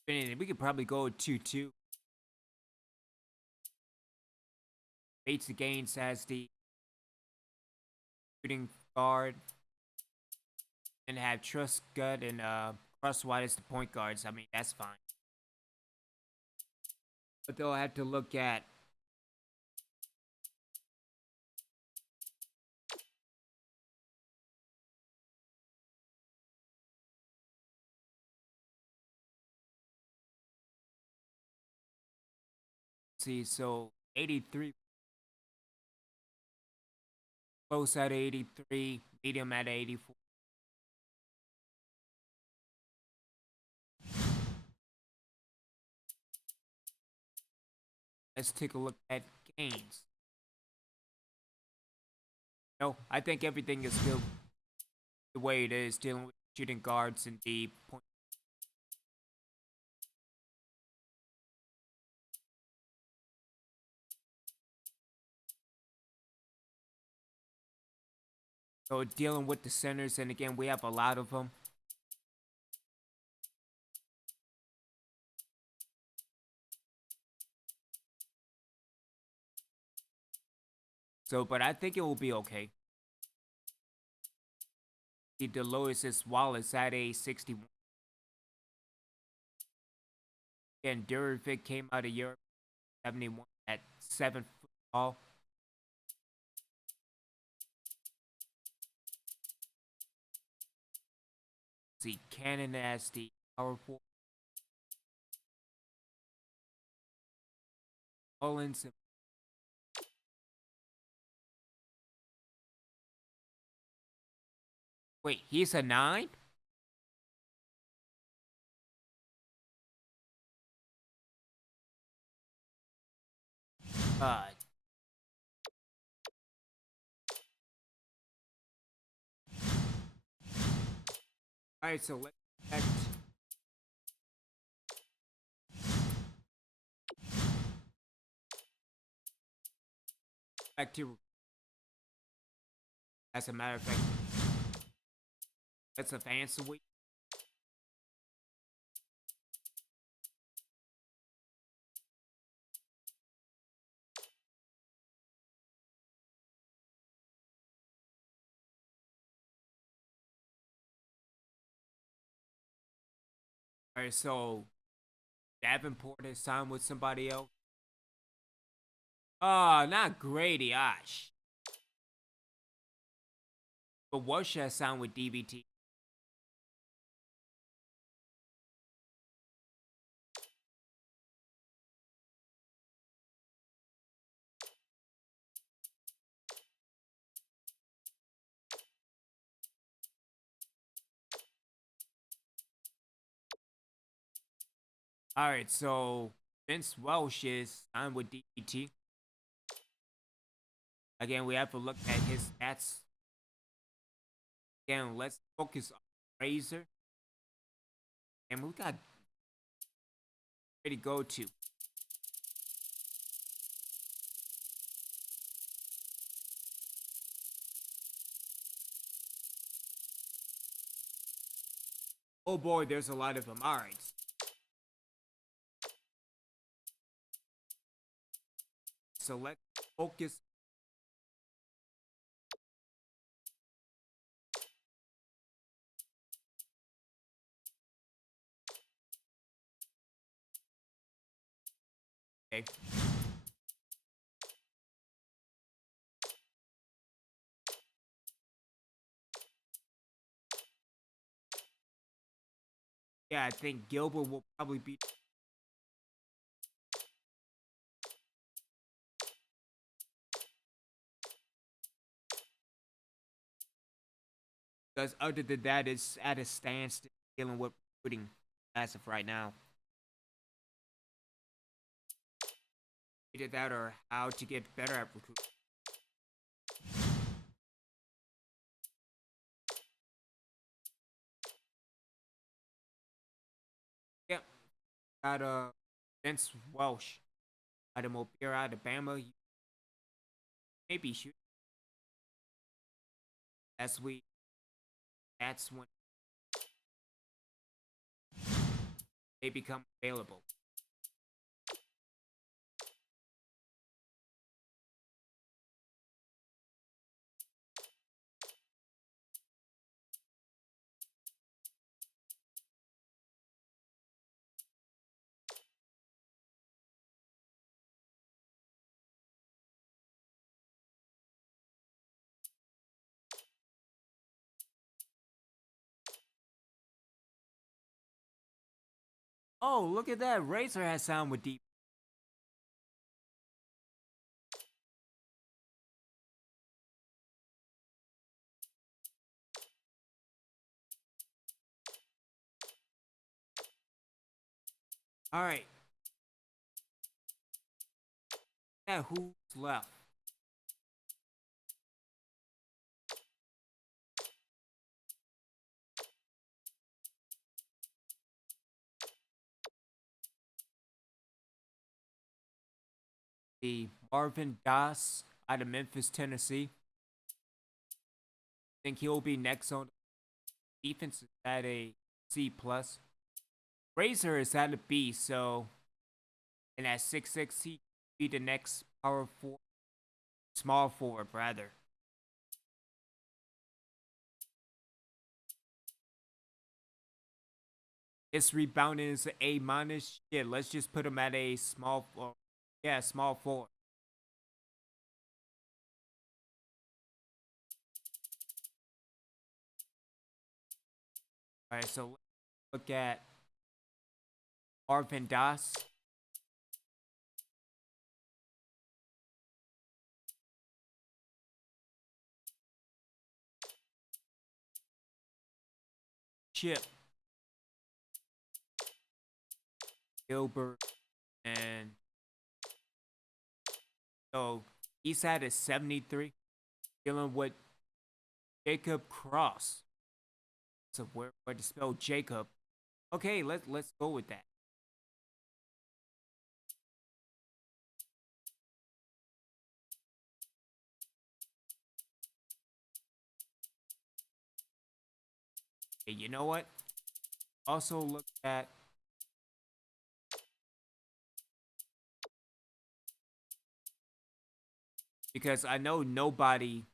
anything. We could probably go 2-2. Bates Gaines as the shooting guard, and have Trust Gut and Russ White as the point guards. I mean, that's fine. But they'll have to look at see. So 83, close at 83, medium at 84. Let's take a look at Gaines. No, I think everything is still the way it is, dealing with shooting guards and the point. So dealing with the centers, and again, we have a lot of them. So, but I think it will be okay. The lowest is Wallace at a 61. Again, Durovic came out of Europe 71 at 7 foot tall. See Cannon as the power forward. Mullins. Wait, he's a 9? Uh. Alright, so let's back to. As a matter of fact, that's a fancy week. All right, so Davenport has signed with somebody else. Oh, not Grady. Ash. But Walsh has signed with DBT. All right, so Vince Welsh is signed with DBT. Again, we have to look at his stats. Again, let's focus on Razor. And we got ready to go to. Oh boy, there's a lot of them. All right. So let's focus. Okay. Yeah, I think Gilbert will probably be. Because other than that, it's at a standstill dealing with recruiting as of right now. Either that or how to get better at recruiting. Yep. Got Vince Welsh out of Mobile, Alabama. Maybe shoot. That's when they become available. Oh, look at that. Razor has signed with Deep. All right. Yeah, who's left? The Marvin Das out of Memphis, Tennessee. Think he'll be next on defense is at a C plus. Razor is at a B, so and at 6'6", he could be the next power forward, small forward rather. His rebounding is an A minus. Yeah, let's just put him at a small. Yeah, small forward. All right, so let's look at Marvin Das. Chip. Gilbert. And so he's at a 73. Dealing with Jacob Cross. So where to spell Jacob? Okay, let's go with that. Hey, you know what? Also look at because I know nobody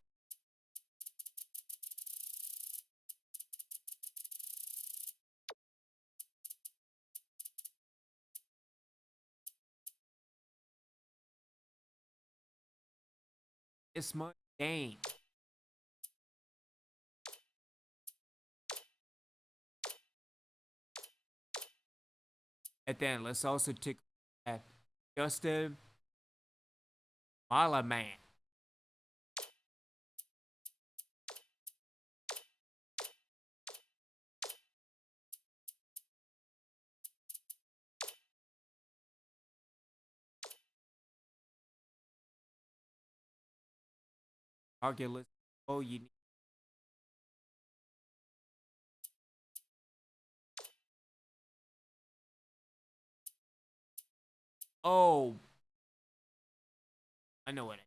this much game. And then let's also take at Justin Malaman. Target list. Oh, you need. Oh, I know what it.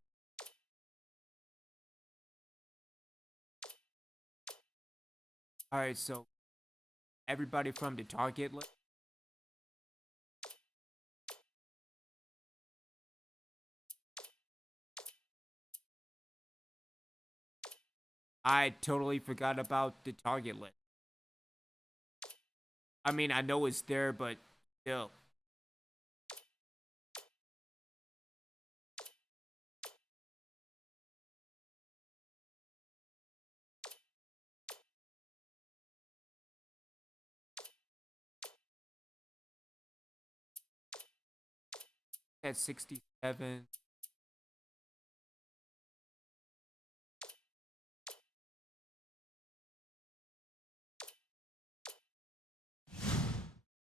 All right, so everybody from the target list. I totally forgot about the target list. I mean, I know it's there, but still. At 67.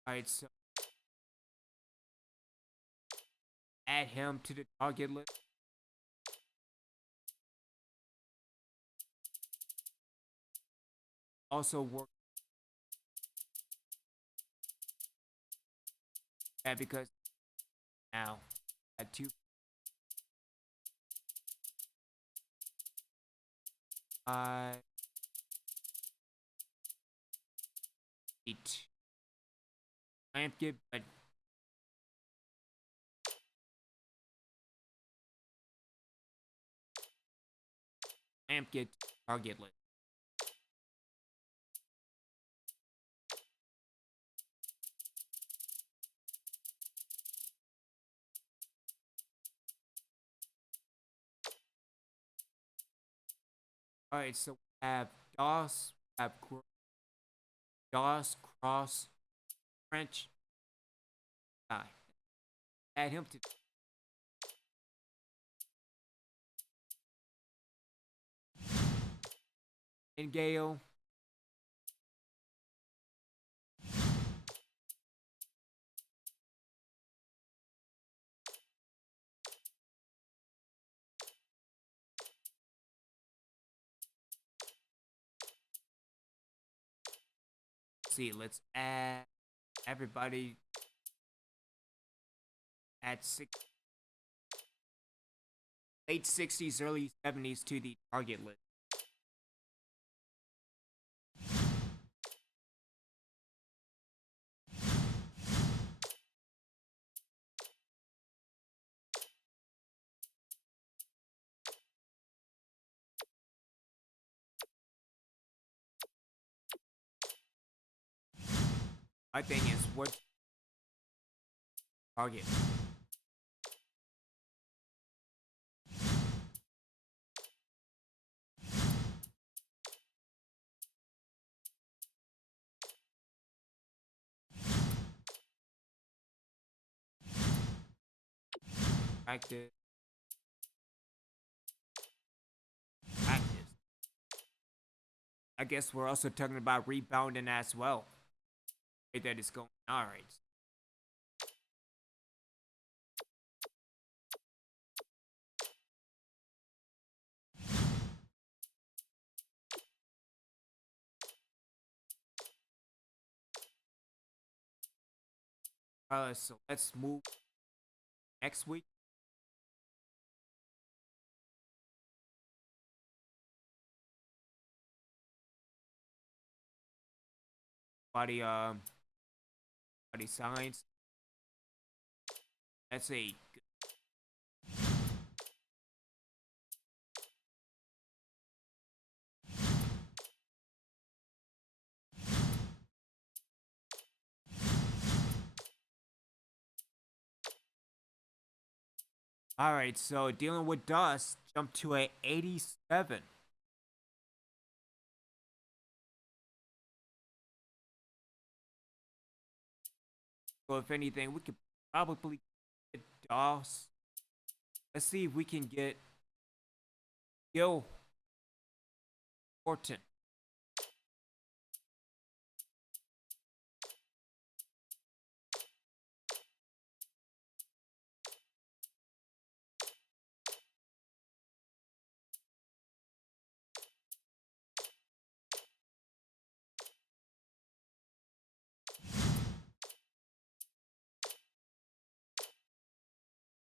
All right, so add him to the target list. Also work. Yeah, because now at 2 5 8. Lamp get but lamp get target list. All right, so we have DOS, we have DOS, Cross, French, guy. Add him to. And Gale. See, let's add everybody at late 60s, early 70s to the target list. My thing is what target. Practice. Practice. I guess we're also talking about rebounding as well. Way that is going. All right. So let's move next week. Body science. That's a all right. So dealing with dust, jumped to a 87. So if anything, we could probably get Doss. Let's see if we can get Gil Horton.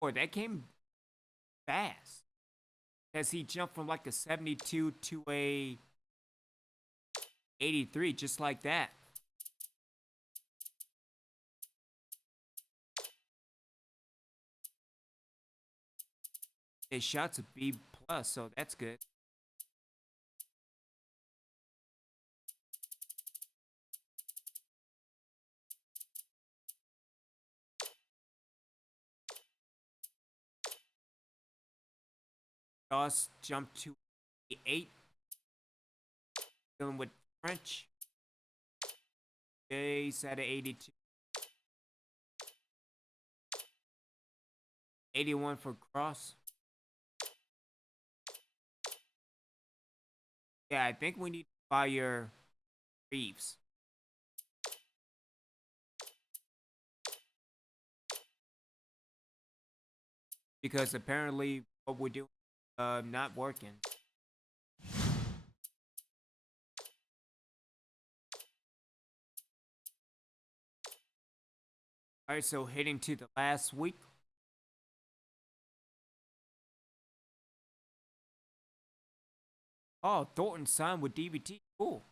Boy, that came fast. As he jumped from like a 72 to a 83, just like that. His shot's a B plus, so that's good. Doss jumped to 8. Dealing with French. He's at an 82. 81 for Cross. Yeah, I think we need to fire Reeves. Because apparently what we're doing not working. Alright, so heading to the last week. Oh, Thornton signed with DVT. Cool.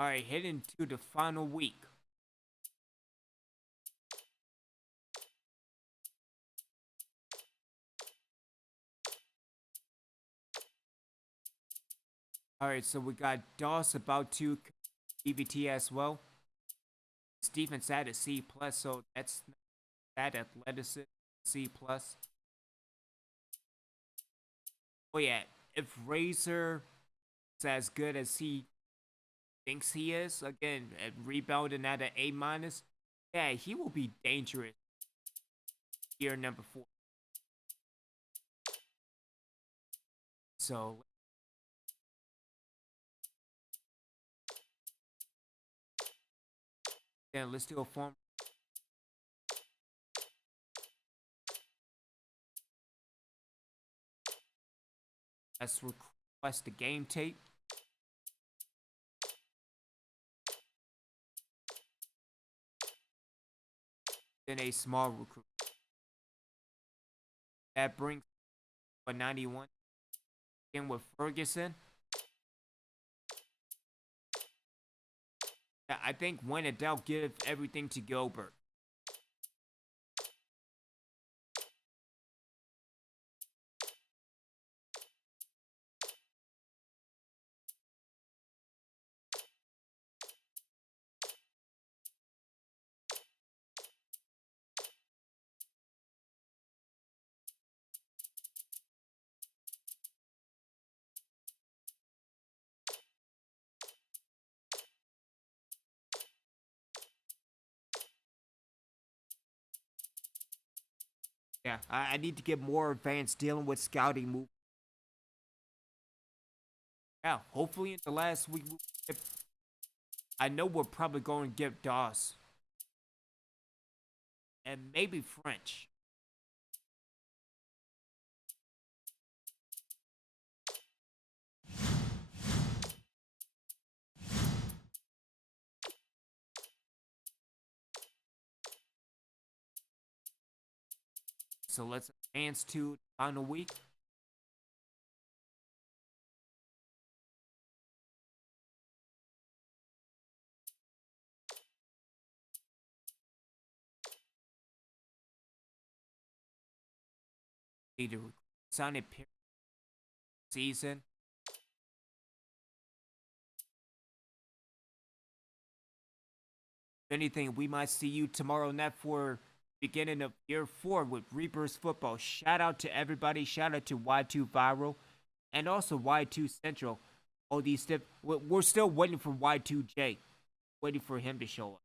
Alright, heading to the final week. Alright, so we got Doss about to DVT as well. Stevens at a C plus, so that's that athleticism C plus. Oh yeah, if Razor is as good as he thinks he is, again, at rebounding at an A minus, yeah, he will be dangerous. Year number 4. So then let's do a form. Let's request the game tape. Then a small recruit. That brings a 91. Again with Ferguson. Yeah, I think when in doubt, give everything to Gilbert. Yeah, I need to get more advanced dealing with scouting move. Yeah, hopefully in the last week, I know we're probably going to get Doss. And maybe French. So let's advance to the final week. Need to sign a season. If anything, we might see you tomorrow night for beginning of year 4 with Reapers Football. Shout out to everybody. Shout out to Y2 Viral and also Y2 Central. All these stuff. We're still waiting for Y2J. Waiting for him to show up.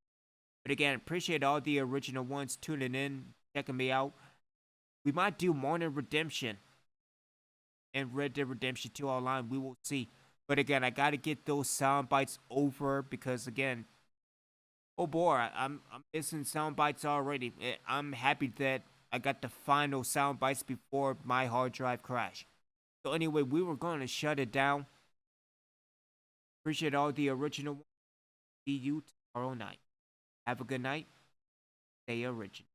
But again, appreciate all the original ones tuning in, checking me out. We might do Morning Redemption and Red Dead Redemption 2 online. We will see. But again, I got to get those sound bites over because again, oh boy, I'm missing sound bites already. I'm happy that I got the final sound bites before my hard drive crashed. So anyway, we were going to shut it down. Appreciate all the original ones. See you tomorrow night. Have a good night. Stay original.